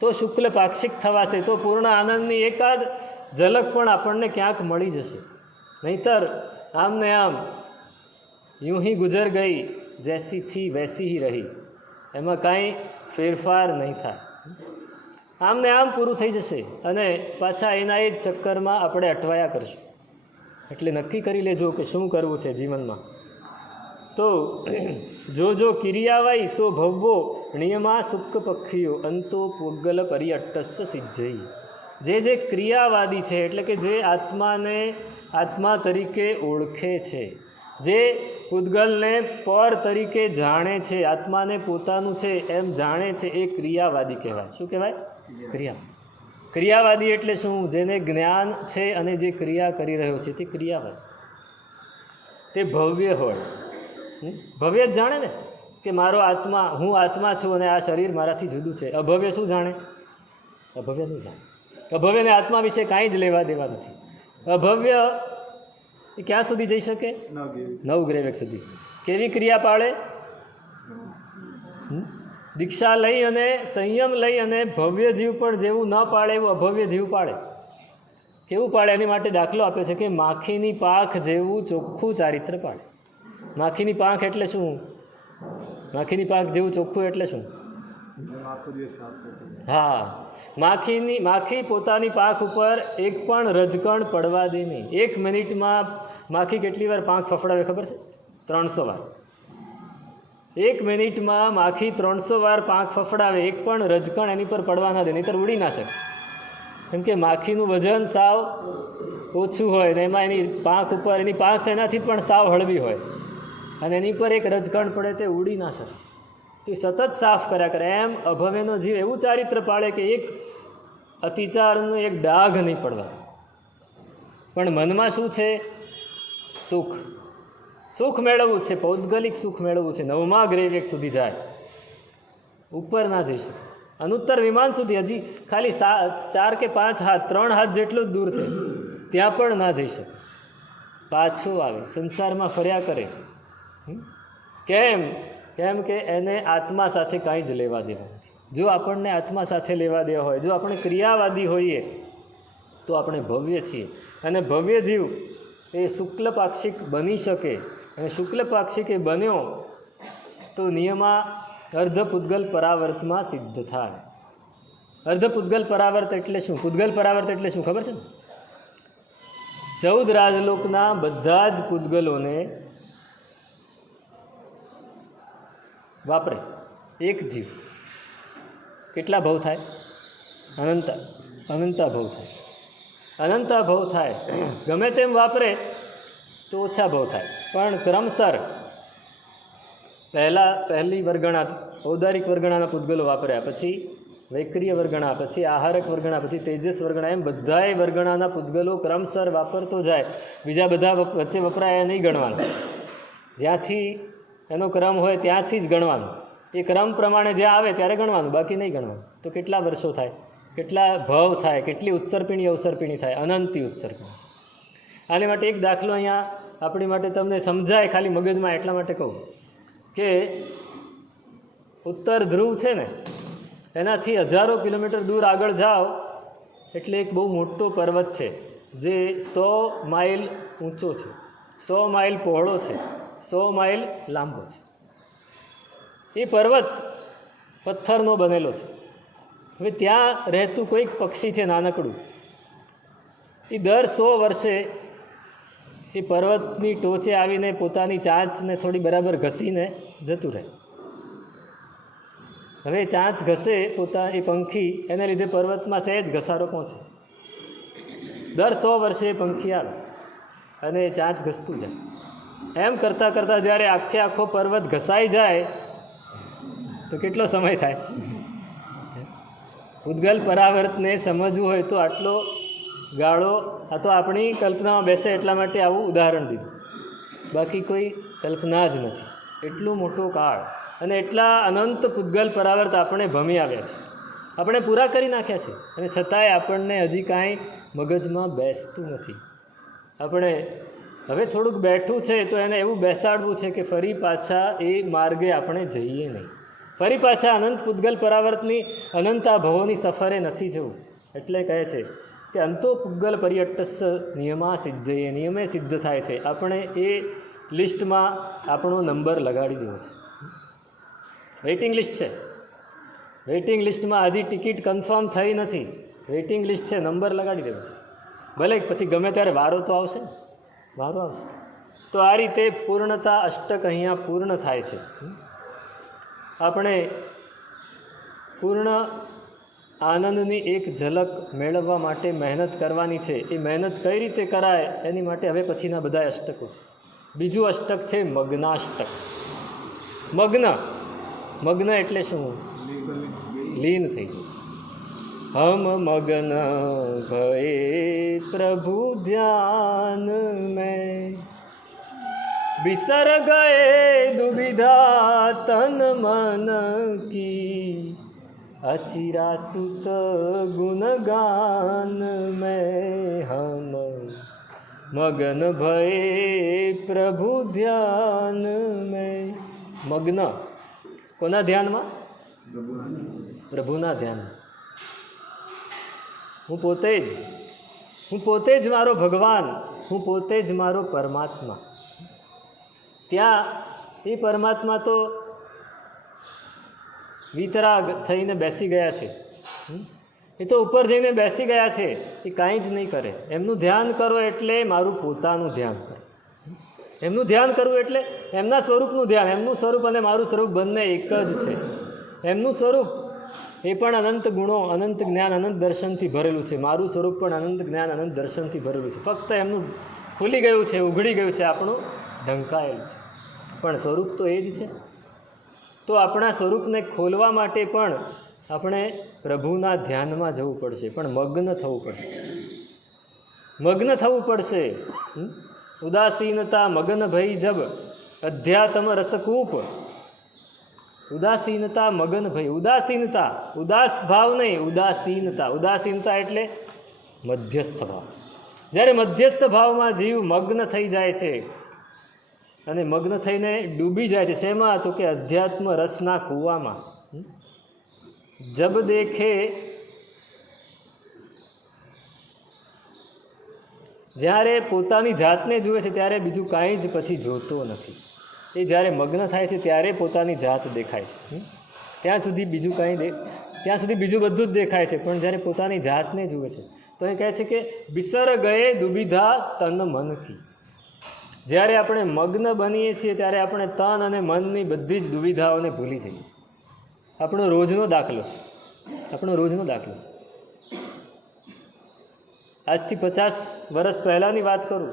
તો શુક્લ પાક્ષિક થવાશે, તો પૂર્ણ આનંદની એકાદ ઝલક પણ આપણને ક્યાંક મળી જશે. નહીતર આમ ને આમ यूं ही गुजर गई जैसी थी वैसी ही रही, એમાં કાંઈ ફેરફાર નહીં થાય. આમ ને આમ પૂરું થઈ જશે અને પાછા એના એ જ ચક્કરમાં આપણે અટવાયા કરશું. એટલે નક્કી કરી લેજો કે શું કરવું છે જીવનમાં. તો જો કિરિયાવાઈ સો ભવ્વો નિયમા સુખ પક્ષીઓ અંતો પુગલ પરિઅટ્ટસ્સ સિદ્ધઈ. જે ક્રિયાવાદી છે એટલે કે જે આત્માને આત્મા તરીકે ઓળખે છે, જે પૂતગલને પર તરીકે જાણે છે, આત્માને પોતાનું છે એમ જાણે છે, એ ક્રિયાવાદી કહેવાય. શું કહેવાય? ક્રિયાવાદી એટલે શું? જેને જ્ઞાન છે અને જે ક્રિયા કરી રહ્યો છે તે ક્રિયાવાદી. તે ભવ્ય હોય, ભવ્ય જ જાણે ને કે મારો આત્મા, હું આત્મા છું અને આ શરીર મારાથી જુદું છે. અભવ્ય શું જાણે? અભવ્ય નહીં જાણે. અભવ્યને આત્મા વિશે કાંઈ જ લેવા દેવા નથી. અભવ્ય એ ક્યાં સુધી જઈ શકે? 9 ગ્રેવેક સુધી. કેવી ક્રિયા પાળે? દીક્ષા લઈ અને સંયમ લઈ અને ભવ્ય જીવ પણ જેવું ન પાળે એવું અભવ્ય જીવ પાળે. કેવું પાળે? એની માટે દાખલો આપ્યો છે કે માખીની પાંખ જેવું ચોખ્ખું ચારિત્ર પાળે. માખીની પાંખ એટલે શું? માખીની પાંખ જેવું ચોખ્ખું એટલે શું? હા, માખી પોતાની પાંખ ઉપર એક પણ રજકણ પડવા દે નહીં. 1 મિનિટમાં માખી કેટલી વાર પાંખ ફફડાવે ખબર છે? 300 વાર. 1 મિનિટમાં માખી 300 વાર પાંખ ફફડાવે, એક પણ રજકણ એની પર પડવા ના દે, નહીંતર ઉડી ના શકે. કેમ કે માખીનું વજન સાવ ઓછું હોય ને એમાં એની પાંખ ઉપર, એની પાંખ એનાથી પણ સાવ હળવી હોય અને એની પર એક રજકણ પડે તે ઉડી ના શકે. તે સતત સાફ કર્યા કરે. એમ અભવ્યનો જીવ એવું ચારિત્ર પાળે કે એક અતિચારનો એક ડાઘ નહીં પડવા. પણ મનમાં શું છે? સુખ. સુખ મેળવવું છે, પૌદ્ગલિક સુખ મેળવવું છે. 9મા ગ્રેવેક સુધી જાય, ઉપર ના જઈ શકે. અનુત્તર વિમાન સુધી હજી ખાલી 4 કે 5 હાથ, 3 હાથ જેટલું જ દૂર છે, ત્યાં પણ ના જઈ શકે. પાછું આવે, સંસારમાં ફર્યા કરે. કેમ કે એને આત્મા સાથે કાંઈ જ લેવા દેવા નથી. જો આપણને આત્મા સાથે લેવા દેવા હોય, જો આપણે ક્રિયાવાદી હોઈએ તો આપણે ભવ્ય છીએ. અને ભવ્ય જીવ એ શુક્લ પાક્ષિક બની શકે. અને શુક્લ પાક્ષિક એ બન્યો તો નિયમા અર્ધપૂતગલ પરાવર્તમાં સિદ્ધ થાય. અર્ધપૂતગલ પરાવર્ત એટલે શું? પૂતગલ પરાવર્ત એટલે શું ખબર છે ને? 14 રાજલોકના બધા જ પૂતગલોને વાપરે એક જીવ. કેટલા ભવ થાય? અનંતા ભવ થાય. અનંતા ભવ થાય. ગમે તેમ વાપરે તો ઓછા ભવ થાય, પણ ક્રમસર પહેલી વર્ગણા, ઔદારિક વર્ગણાના પૂતગલો વાપર્યા, પછી વૈક્રિય વર્ગણા, પછી આહારક વર્ગણા, પછી તેજસ વર્ગણા, એમ બધાય વર્ગણાના પૂતગલો ક્રમસર વાપરતો જાય. બીજા બધા વચ્ચે વપરાય નહીં ગણવાનું. જ્યાંથી એનો ક્રમ હોય ત્યાંથી જ ગણવાનું. એ ક્રમ પ્રમાણે જ્યાં આવે ત્યારે ગણવાનું, બાકી નહીં ગણવાનું. તો કેટલા વર્ષો થાય, કેટલા ભવ થાય, કેટલી ઉત્સર્પિણી અવસર્પિણી થાય? અનંતી ઉત્સર્પિણી. આને માટે એક દાખલો અહીંયા આપણી માટે તમને સમજાય ખાલી મગજમાં એટલા માટે કહું કે ઉત્તર ધ્રુવ છે ને એનાથી હજારો કિલોમીટર દૂર આગળ જાઓ એટલે એક બહુ મોટો પર્વત છે જે 100 માઇલ ઊંચો છે, 100 માઇલ પહોળો છે, 100 માઇલ લાંબો છે. એ પર્વત પથ્થરનો બનેલો છે. હવે ત્યાં રહેતું કોઈક પક્ષી છે નાનકડું, એ દર 100 વર્ષે એ પર્વતની ટોચે આવીને પોતાની ચાંચને થોડી બરાબર ઘસીને જતું રહે. હવે ચાંચ ઘસે એ પંખી, એને લીધે પર્વતમાં સહેજ ઘસારો પહોંચે. દર 100 વર્ષે એ પંખી આવે અને એ ચાંચ ઘસતું જાય. એમ કરતાં કરતાં જ્યારે આખો પર્વત ઘસાઈ જાય તો કેટલો સમય થાય? પૂતગલ પરાવર્તને સમજવું હોય તો આટલો ગાળો, આ તો આપણી કલ્પનામાં બેસે એટલા માટે આવું ઉદાહરણ દીધું, બાકી કોઈ કલ્પના જ નથી. એટલો મોટો કાળ અને એટલા અનંત પૂતગલ પરાવર્ત આપણે ભમી આવ્યા છે, આપણે પૂરા કરી નાખ્યા છે, અને છતાંય આપણને હજી કાંઈ મગજમાં બેસતું નથી. આપણે હવે થોડુંક બેઠું છે તો એને એવું બેસાડવું છે કે ફરી પાછા એ માર્ગે આપણે જઈએ નહીં, ફરી પાછા અનંત પૂતગલ પરાવર્તની અનંતા ભવોની સફરે નથી જવું. એટલે કહે છે કે અંતો પૂતગલ પર્યટ્ટસ નિયમા સિદ્ધયે, નિયમે સિદ્ધ થાય છે. આપણે એ લિસ્ટમાં આપણો નંબર લગાડી દેવો છે. વેઇટિંગ લિસ્ટ છે, વેઇટિંગ લિસ્ટમાં હજી ટિકિટ કન્ફર્મ થઈ નથી, વેઇટિંગ લિસ્ટ છે, નંબર લગાડી દેવો છે. ભલે પછી ગમે ત્યારે વારો તો આવશે, વારો આવશે. તો આ રીતે પૂર્ણતા અષ્ટક અહીંયા પૂર્ણ થાય છે. આપણે પૂર્ણ આનંદની એક ઝલક મેળવવા માટે મહેનત કરવાની છે. એ મહેનત કઈ રીતે કરાય એની માટે હવે પછીના બધા અષ્ટકો છે. બીજું અષ્ટક છે મગ્નાષ્ટક. મગ્ન એટલે શું? લીન થઈ જાય. હમ મગ્ન ભયે પ્રભુ ધ્યાન મેં, बिसर गए दुविधा तन मन की, अचिरा सुत गुणगान में हम मगन भये प्रभु ધ્યાન में. મગ્ન કોના ધ્યાનમાં? પ્રભુના ધ્યાનમાં. હું પોતે જ મારો ભગવાન, હું પોતે જ મારો પરમાત્મા. ત્યાં એ પરમાત્મા તો વિતરાગ થઈને બેસી ગયા છે. એ તો ઉપર જઈને બેસી ગયા છે, એ કાંઈ જ નહીં કરે. એમનું ધ્યાન કરો એટલે મારું પોતાનું ધ્યાન કરો. એમનું ધ્યાન કરવું એટલે એમના સ્વરૂપનું ધ્યાન. એમનું સ્વરૂપ અને મારું સ્વરૂપ બંને એક જ છે. એમનું સ્વરૂપ એ પણ અનંત ગુણો, અનંત જ્ઞાન, અનંત દર્શનથી ભરેલું છે. મારું સ્વરૂપ પણ અનંત જ્ઞાન, અનંત દર્શનથી ભરેલું છે. ફક્ત એમનું ખુલી ગયું છે, ઉઘડી ગયું છે, આપણું ઢંકાયેલું છે. પણ સ્વરૂપ તો એ જ છે. તો આપણા સ્વરૂપને ખોલવા માટે પણ આપણે પ્રભુના ધ્યાનમાં જવું પડશે, પણ મગ્ન થવું પડશે. મગ્ન થવું પડશે. ઉદાસીનતા મગ્ન ભઈ જબ અધ્યાત્મ રસકૂપ. ઉદાસીનતા મગ્ન ભઈ. ઉદાસીનતા, ઉદાસ ભાવ નહીં, ઉદાસીનતા. ઉદાસીનતા એટલે મધ્યસ્થ ભાવ. જ્યારે મધ્યસ્થ ભાવમાં જીવ મગ્ન થઈ જાય છે અને મગ્ન થઈને ડૂબી જાય છે. શેમાં? તો કે અધ્યાત્મ રસના કૂવામાં. જબ દેખે, જ્યારે પોતાની જાતને જુએ છે ત્યારે બીજું કાંઈ જ પછી જોતો નથી. એ જ્યારે મગ્ન થાય છે ત્યારે પોતાની જાત દેખાય છે. ત્યાં સુધી બીજું ત્યાં સુધી બીજું બધું જ દેખાય છે, પણ જ્યારે પોતાની જાતને જુએ છે તો એ કહે છે કે બિસર ગયે દુવિધા તન મન કી. જ્યારે આપણે મગ્ન બનીએ છીએ ત્યારે આપણે તન અને મનની બધી જ દુવિધાઓને ભૂલી જઈએ છીએ. આપણો રોજનો દાખલો છે. આજથી 50 વર્ષ પહેલાંની વાત કરું,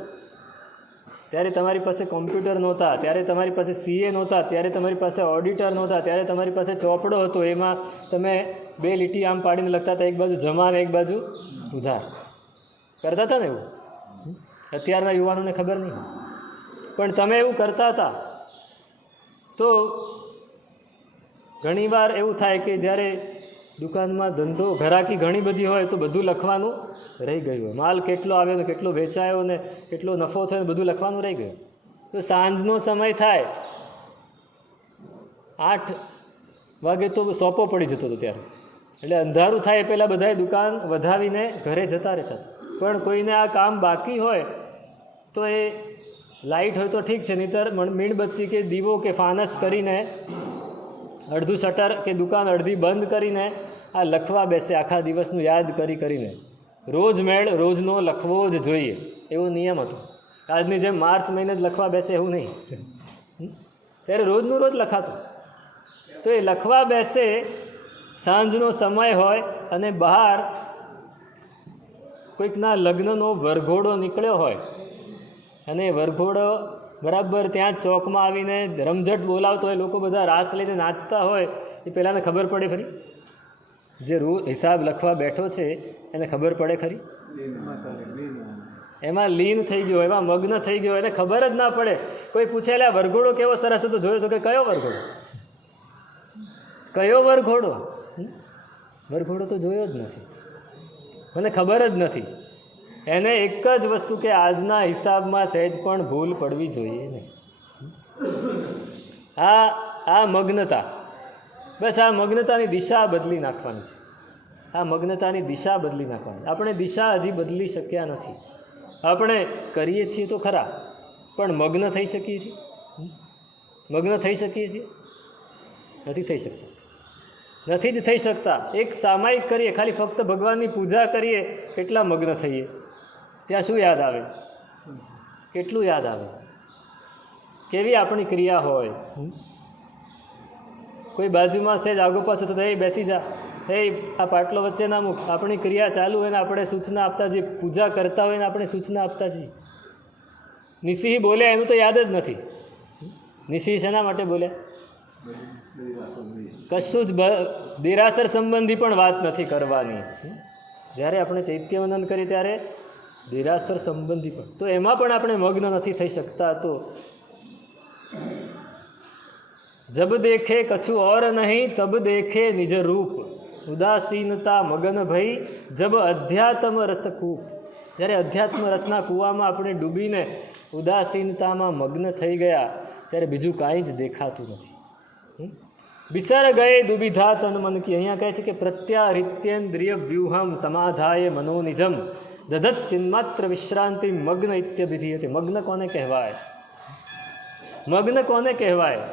ત્યારે તમારી પાસે કોમ્પ્યુટર નહોતા, ત્યારે તમારી પાસે CA નહોતા, ત્યારે તમારી પાસે ઓડિટર નહોતા, ત્યારે તમારી પાસે ચોપડો હતો. એમાં તમે 2 લીટી આમ પાડીને લખતા હતા, એક બાજુ જમા અને એક બાજુ ઉધાર. કરતા હતા ને એવું? અત્યારના યુવાનોને ખબર નહીં, પણ તમે એવું કરતા હતા. તો ઘણીવાર એવું થાય કે જ્યારે દુકાનમાં ધંધો, ઘરાકી ઘણી બધી હોય તો બધું લખવાનું રહી ગયું હોય. માલ કેટલો આવ્યો ને કેટલો વેચાયો ને કેટલો નફો થયો ને બધું લખવાનું રહી ગયું. તો સાંજનો સમય થાય 8 વાગે તો સોંપો પડી જતો હતો ત્યારે, એટલે અંધારું થાય એ પહેલાં બધાએ દુકાન વધાવીને ઘરે જતા રહેતા. પણ કોઈને આ કામ બાકી હોય તો એ લાઇટ હોય તો ઠીક છે, નહીંતર મીણબત્તી કે દીવો કે ફાનસ કરીને અડધું શટર કે દુકાન અડધી બંધ કરીને આ લખવા બેસે. આખા દિવસનું યાદ કરીને રોજ મેળ રોજનો લખવો જ જોઈએ એવો નિયમ હતો. આજની જેમ માર્ચ મહિને જ લખવા બેસે એવું નહીં, ત્યારે રોજનું રોજ લખાતું. તો એ લખવા બેસે, સાંજનો સમય હોય અને બહાર કોઈકના લગ્નનો વરઘોડો નીકળ્યો હોય અને વરઘોડો બરાબર ત્યાં જ ચોકમાં આવીને રમઝટ બોલાવતો હોય, લોકો બધા રાસ લઈને નાચતા હોય, એ પહેલાંને ખબર પડે ખરી? જે હિસાબ લખવા બેઠો છે એને ખબર પડે ખરી? એમાં લીન થઈ ગયો, એમાં મગ્ન થઈ ગયો, એને ખબર જ ના પડે. કોઈ પૂછે એટલે વરઘોડો કેવો સરસ હતો, જોયો તો કે કયો વરઘોડો? કયો વરઘોડો? વરઘોડો તો જોયો જ નથી, મને ખબર જ નથી. એને એક જ વસ્તુ કે આજના હિસાબમાં સહેજ પણ ભૂલ પડવી જોઈએ નહીં. આ મગ્નતા, બસ આ મગ્નતાની દિશા બદલી નાખવાની છે. આ મગ્નતાની દિશા બદલી નાખવાની. આપણે દિશા હજી બદલી શક્યા નથી. આપણે કરીએ છીએ તો ખરા, પણ મગ્ન થઈ શકીએ છીએ? મગ્ન થઈ શકીએ છીએ? નથી થઈ શકતા, નથી જ થઈ શકતા. એક સામાયિક કરીએ, ખાલી ફક્ત ભગવાનની પૂજા કરીએ, કેટલા મગ્ન થઈએ. ત્યાં શું યાદ આવે? કેટલું યાદ આવે? કેવી આપણી ક્રિયા હોય. કોઈ બાજુમાં સહેજ આગો પાછો તો એ બેસી જા, એ આ પાટલો વચ્ચે ના મૂક. આપણી ક્રિયા ચાલુ હોય ને આપણે સૂચના આપતા જઈએ, પૂજા કરતા હોય ને આપણે સૂચના આપતા જઈએ. નિસિંહ બોલ્યા એનું તો યાદ જ નથી. નિસિંહ શેના માટે બોલ્યા? કશું જ દેરાસર સંબંધી પણ વાત નથી કરવાની. જ્યારે આપણે ચૈત્યવંદન કરીએ ત્યારે દેરાસર સંબંધી પણ, તો એમાં પણ આપણે મગ્ન નથી થઈ શકતા. તો જબ દેખે કછુ ઓર નહીં તબ દેખે નિજ રૂપ, ઉદાસીનતા મગન ભઈ જબ અધ્યાત્મ રસકૂપ. જ્યારે અધ્યાત્મ રસના કૂવામાં આપણે ડૂબીને ઉદાસીનતામાં મગ્ન થઈ ગયા ત્યારે બીજું કાંઈ જ દેખાતું નથી. બિસર ગયે દુબિધા તન મન કી. અહીંયા કહે છે કે પ્રત્યાહૃત્યેન્દ્રિય વ્યુહમ સમાધાય મનોનિજમ દધત ચિન્માત્ર વિશ્રાંતિ મગ્ન ઇત્યભિધીયતે. મગ્ન કોને કહેવાય? મગ્ન કોને કહેવાય?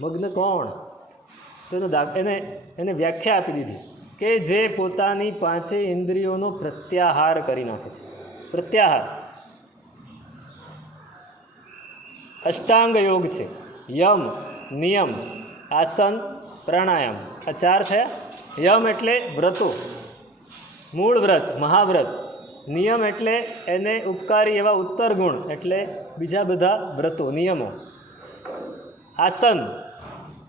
મગ્ન કોણ? તો એને વ્યાખ્યા આપી દીધી કે જે પોતાની 5 ઇન્દ્રિયોનો પ્રત્યાહાર કરી નાખે છે. પ્રત્યાહાર અષ્ટાંગ યોગ છે. યમ, નિયમ, આસન, પ્રાણાયામ, આ 4 થયા. યમ એટલે વ્રતો, મૂળ વ્રત, મહાવ્રત. નિયમ એટલે એને ઉપકારી એવા ઉત્તર ગુણ, એટલે બીજા બધા વ્રતો, નિયમો. આસન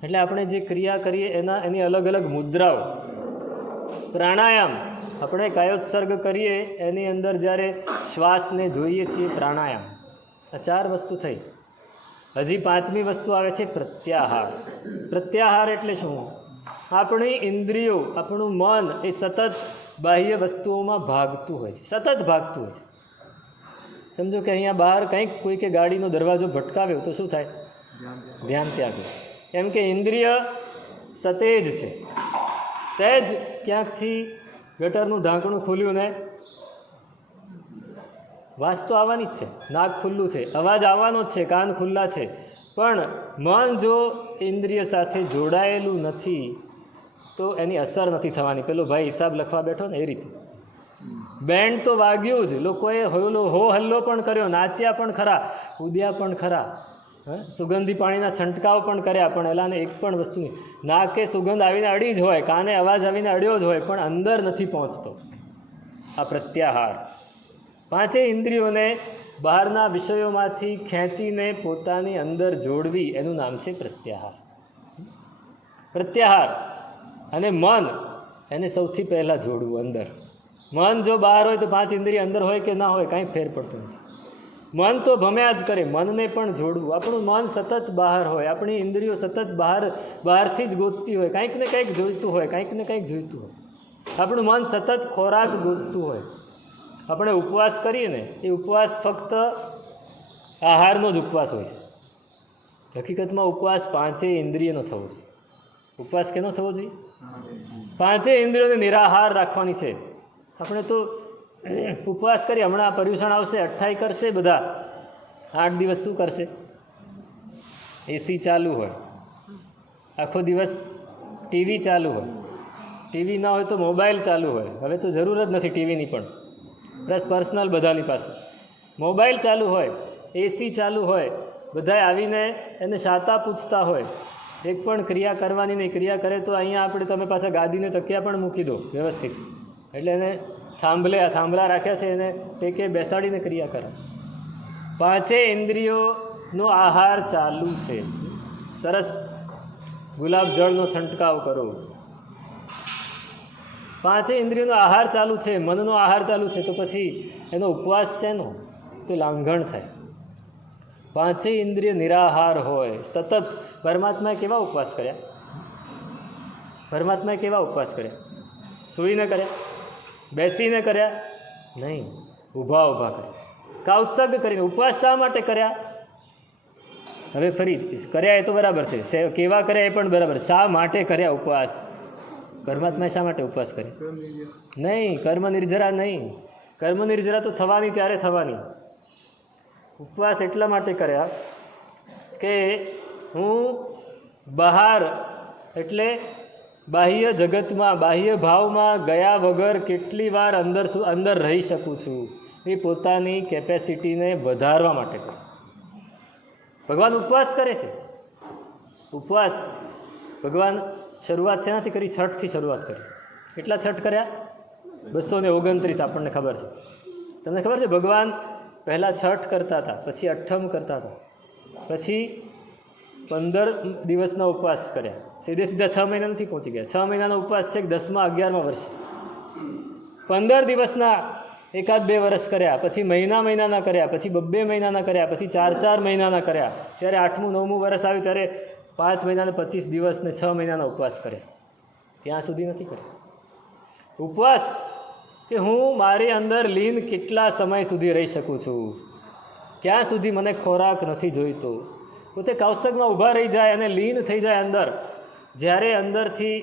એટલે આપણે જે ક્રિયા કરીએ એની અલગ અલગ મુદ્રાઓ. પ્રાણાયામ આપણે કાયોત્સર્ગ કરીએ એની અંદર જ્યારે શ્વાસને જોઈએ છીએ, પ્રાણાયામ. આ 4 વસ્તુ થઈ. હજી 5મી વસ્તુ આવે છે પ્રત્યાહાર. પ્રત્યાહાર એટલે શું? આપણી ઇન્દ્રિયો, આપણું મન એ સતત બાહ્ય વસ્તુઓમાં ભાગતું હોય છે, સતત ભાગતું હોય છે. સમજો કે અહીંયા બહાર કંઈક કોઈ કે ગાડીનો દરવાજો ભટકાવ્યો તો શું થાય? ધ્યાન ત્યાગી. એમ કે ઇન્દ્રિય સતેજ છે. સહેજ ક્યાંકથી ગટરનું ઢાંકણું ખુલ્યું ને વાસ તો આવવાની જ છે, નાક ખુલ્લું છે, અવાજ આવવાનો જ છે, કાન ખુલ્લા છે, પણ મન જો ઇન્દ્રિય સાથે જોડાયેલું નથી તો એની અસર નથી થવાની. પેલો ભાઈ હિસાબ લખવા બેઠો ને એ રીતે બેન્ડ તો વાગ્યું જ, લોકોએ હો હલ્લો પણ કર્યો, નાચ્યા પણ ખરા, કૂદ્યા પણ ખરા, સુગંધી પાણીના છંટકાવ પણ કર્યા, પણ એલાને એક પણ વસ્તુ નહીં. નાકે સુગંધ આવીને અડી જ હોય, કાને અવાજ આવીને અડ્યો જ હોય, પણ અંદર નથી પહોંચતો. આ પ્રત્યાહાર. 5 ઇન્દ્રિયોને બહારના વિષયોમાંથી ખેંચીને પોતાની અંદર જોડવી એનું નામ છે પ્રત્યાહાર. પ્રત્યાહાર. અને મન એને સૌથી પહેલાં જોડવું અંદર. મન જો બહાર હોય તો 5 ઇન્દ્રિય અંદર હોય કે ના હોય કાંઈ ફેર પડતો નથી. મન તો ભમ્યા જ કરે, મનને પણ જોડવું. આપણું મન સતત બહાર હોય, આપણી ઇન્દ્રિયો સતત બહારથી જ ગોતતી હોય, કંઈક ને કંઈક જોઈતું હોય, કંઈક ને કંઈક જોઈતું હોય. આપણું મન સતત ખોરાક ગોતતું હોય. આપણે ઉપવાસ કરીએ ને એ ઉપવાસ ફક્ત આહારનો જ ઉપવાસ હોય છે. હકીકતમાં ઉપવાસ પાંચેય ઇન્દ્રિયનો થવો જોઈએ. ઉપવાસ કેનો થવો જોઈએ? પાંચેય ઇન્દ્રિયોને નિરાહાર રાખવાની છે. આપણે તો ઉપવાસ કરી, હમણાં પર્યુષણ આવશે, 28 કરશે બધા, 8 દિવસ શું કરશે? એસી ચાલુ હોય, આખો દિવસ ટીવી ચાલુ હોય, ટીવી ના હોય તો મોબાઈલ ચાલુ હોય. હવે તો જરૂર જ નથી ટીવીની પણ, પ્લસ પર્સનલ બધાની પાસે મોબાઈલ ચાલુ હોય, એસી ચાલુ હોય, બધાએ આવીને એને શાતા પૂછતા હોય. એક પણ ક્રિયા કરવાની નહીં. ક્રિયા કરે તો અહીંયા આપણે તમે પાછા ગાદીને તકિયા પણ મૂકી દો વ્યવસ્થિત, એટલે એને થાંભલા રાખ્યા છે, એને ટેકે બેસાડીને ક્રિયા કરે. પાંચેય ઇન્દ્રિયોનો આહાર ચાલુ છે. સરસ ગુલાબ જળનો છંટકાવ કરો. પાંચેય ઇન્દ્રિયોનો આહાર ચાલુ છે, મનનો આહાર ચાલુ છે, તો પછી એનો ઉપવાસ છે નો તો લાંઘણ થાય. પાંચેય ઇન્દ્રિય નિરાહાર હોય સતત. પરમાત્માએ કેવા ઉપવાસ કર્યા? પરમાત્માએ કેવા ઉપવાસ કર્યા? સૂઈને કર્યા? બેસીને કર્યા? નહીં, ઊભા કર્યા, કાઉત્સર્ગ કરીને. ઉપવાસ શા માટે કર્યા? હવે ફરી કર્યા એ તો બરાબર છે, કેવા કર્યા એ પણ બરાબર. શા માટે કર્યા ઉપવાસ? પરમાત્માએ શા માટે ઉપવાસ કર્યા? નહીં, કર્મ નિર્જરા નહીં. કર્મ નિર્જરા તો થવાની ત્યારે થવાની. ઉપવાસ એટલા માટે કર્યા કે હું બહાર એટલે બાહ્ય જગતમાં, બાહ્ય ભાવમાં ગયા વગર કેટલી વાર અંદર રહી શકું છું, એ પોતાની કેપેસિટીને વધારવા માટે કર્યું. ભગવાન ઉપવાસ કરે છે. ઉપવાસ ભગવાન શરૂઆત શેનાથી કરી? છઠથી શરૂઆત કરી. કેટલા છઠ કર્યા? 229 આપણને ખબર છે. તમને ખબર છે ભગવાન પહેલાં છઠ કરતા હતા, પછી અઠ્ઠમ કરતા હતા, પછી 15 દિવસના ઉપવાસ કર્યા. સીધા 6 મહિના નથી પહોંચી ગયા. 6 મહિનાનો ઉપવાસ છે 10મા 11મા વર્ષે. 15 દિવસના 1-2 વર્ષ કર્યા, પછી મહિનાના કર્યા, પછી 2 મહિનાના કર્યા, પછી 4 મહિનાના કર્યા. ત્યારે 8મું 9મું વર્ષ આવ્યું ત્યારે 5 મહિનાને 25 દિવસ ને 6 મહિનાના ઉપવાસ કર્યા. ત્યાં સુધી નથી કર્યા ઉપવાસ કે હું મારી અંદર લીન કેટલા સમય સુધી રહી શકું છું, ક્યાં સુધી મને ખોરાક નથી જોઈતો. પોતે કૌશકમાં ઊભા રહી જાય અને લીન થઈ જાય અંદર. જ્યારે અંદરથી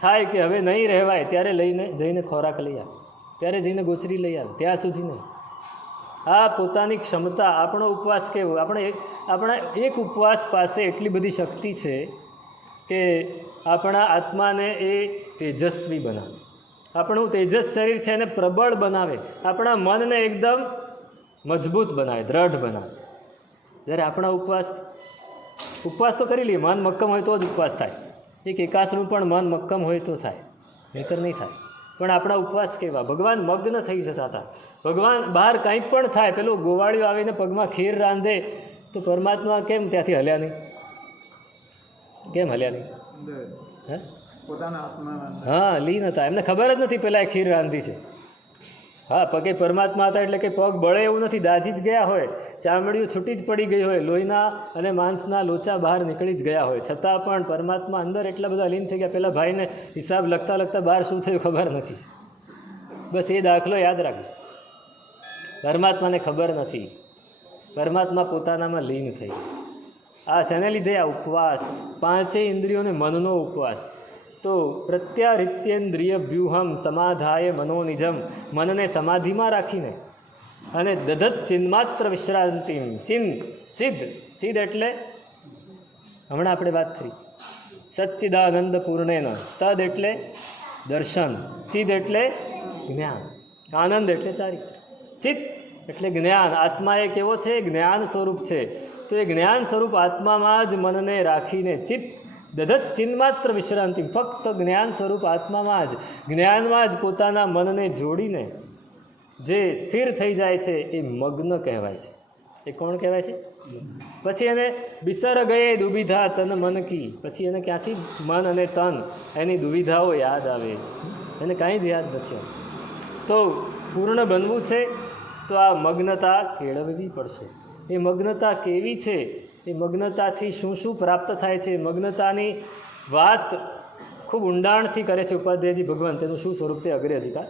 થાય કે હવે નહીં રહેવાય ત્યારે જઈને ખોરાક લઈ આવે, ત્યારે જઈને ગોચરી લઈ આવે, ત્યાં સુધી નહીં. આ પોતાની ક્ષમતા. આપણો ઉપવાસ કેવો? આપણા એક ઉપવાસ પાસે એટલી બધી શક્તિ છે કે આપણા આત્માને એ તેજસ્વી બનાવે. આપણું તેજસ શરીર છે એને પ્રબળ બનાવે, આપણા મનને એકદમ મજબૂત બનાવે, દ્રઢ બનાવે. જ્યારે આપણા ઉપવાસ તો કરી લઈએ, મન મક્કમ હોય તો જ ઉપવાસ થાય. એક એકાસનું પણ મન મક્કમ હોય તો થાય, નહીંતર નહીં થાય. પણ આપણા ઉપવાસ કેવા? ભગવાન મગ્ન થઈ જતા હતા. ભગવાન બહાર કંઈ પણ થાય, પેલું ગોવાળિયો આવીને પગમાં ખીર રાંધે તો પરમાત્મા કેમ ત્યાંથી હલ્યા નહીં? કેમ હલ્યા નહીં? હે? હા, લીન હતા. એમને ખબર જ નથી પેલા ખીર રાંધી છે. હા, પગે પરમાત્મા હતા એટલે કંઈ પગ બળે એવું નથી, દાજી જ ગયા હોય, ચામડીઓ છૂટી જ પડી ગઈ હોય, લોહીના અને માંસના લોચા બહાર નીકળી જ ગયા હોય, છતાં પણ પરમાત્મા અંદર એટલા બધા લીન થઈ ગયા. પેલા ભાઈને હિસાબ લખતા બહાર શું થયું ખબર નથી. બસ એ દાખલો યાદ રાખજો. પરમાત્માને ખબર નથી, પરમાત્મા પોતાનામાં લીન થઈ. આ શેને લીધે? આ ઉપવાસ. પાંચેય ઇન્દ્રિયોને મનનો ઉપવાસ. તો પ્રત્યારિત્યેન્દ્રિય વ્યૂહમ સમાધાય મનોનિજમ. મનને સમાધિમાં રાખીને અને દધત ચિન્માત્ર વિશ્રાંતિમ. ચિદ એટલે હમણાં આપણે વાત કરી સચ્ચિદાનંદ પૂર્ણેન. તદ એટલે દર્શન, ચિદ એટલે જ્ઞાન, આનંદ એટલે ચારિત્ર. ચિત્ત એટલે જ્ઞાન. આત્મા એ કેવો છે? જ્ઞાન સ્વરૂપ છે. તો એ જ્ઞાન સ્વરૂપ આત્મામાં જ મનને રાખીને ચિત્ત દધત ચિન્માત્ર વિશ્રાંતિ. ફક્ત જ્ઞાન સ્વરૂપ આત્મામાં જ, જ્ઞાનમાં જ પોતાના મનને જોડીને જે સ્થિર થઈ જાય છે એ મગ્ન કહેવાય છે. એ કોણ કહેવાય છે? પછી એને બિસર ગયે દુવિધા તન મન કી. પછી એને ક્યાંથી મન અને તન એની દુવિધાઓ યાદ આવે? એને કાંઈ જ યાદ નથી. તો પૂર્ણ બનવું છે તો આ મગ્નતા કેળવવી પડશે. એ મગ્નતા કેવી છે? એ મગ્નતાથી શું શું પ્રાપ્ત થાય છે? મગ્નતાની વાત ખૂબ ઊંડાણથી કરે છે ઉપાધ્યાયજી ભગવાન. તેનું શું સ્વરૂપ તે અગ્રે અધિકાર.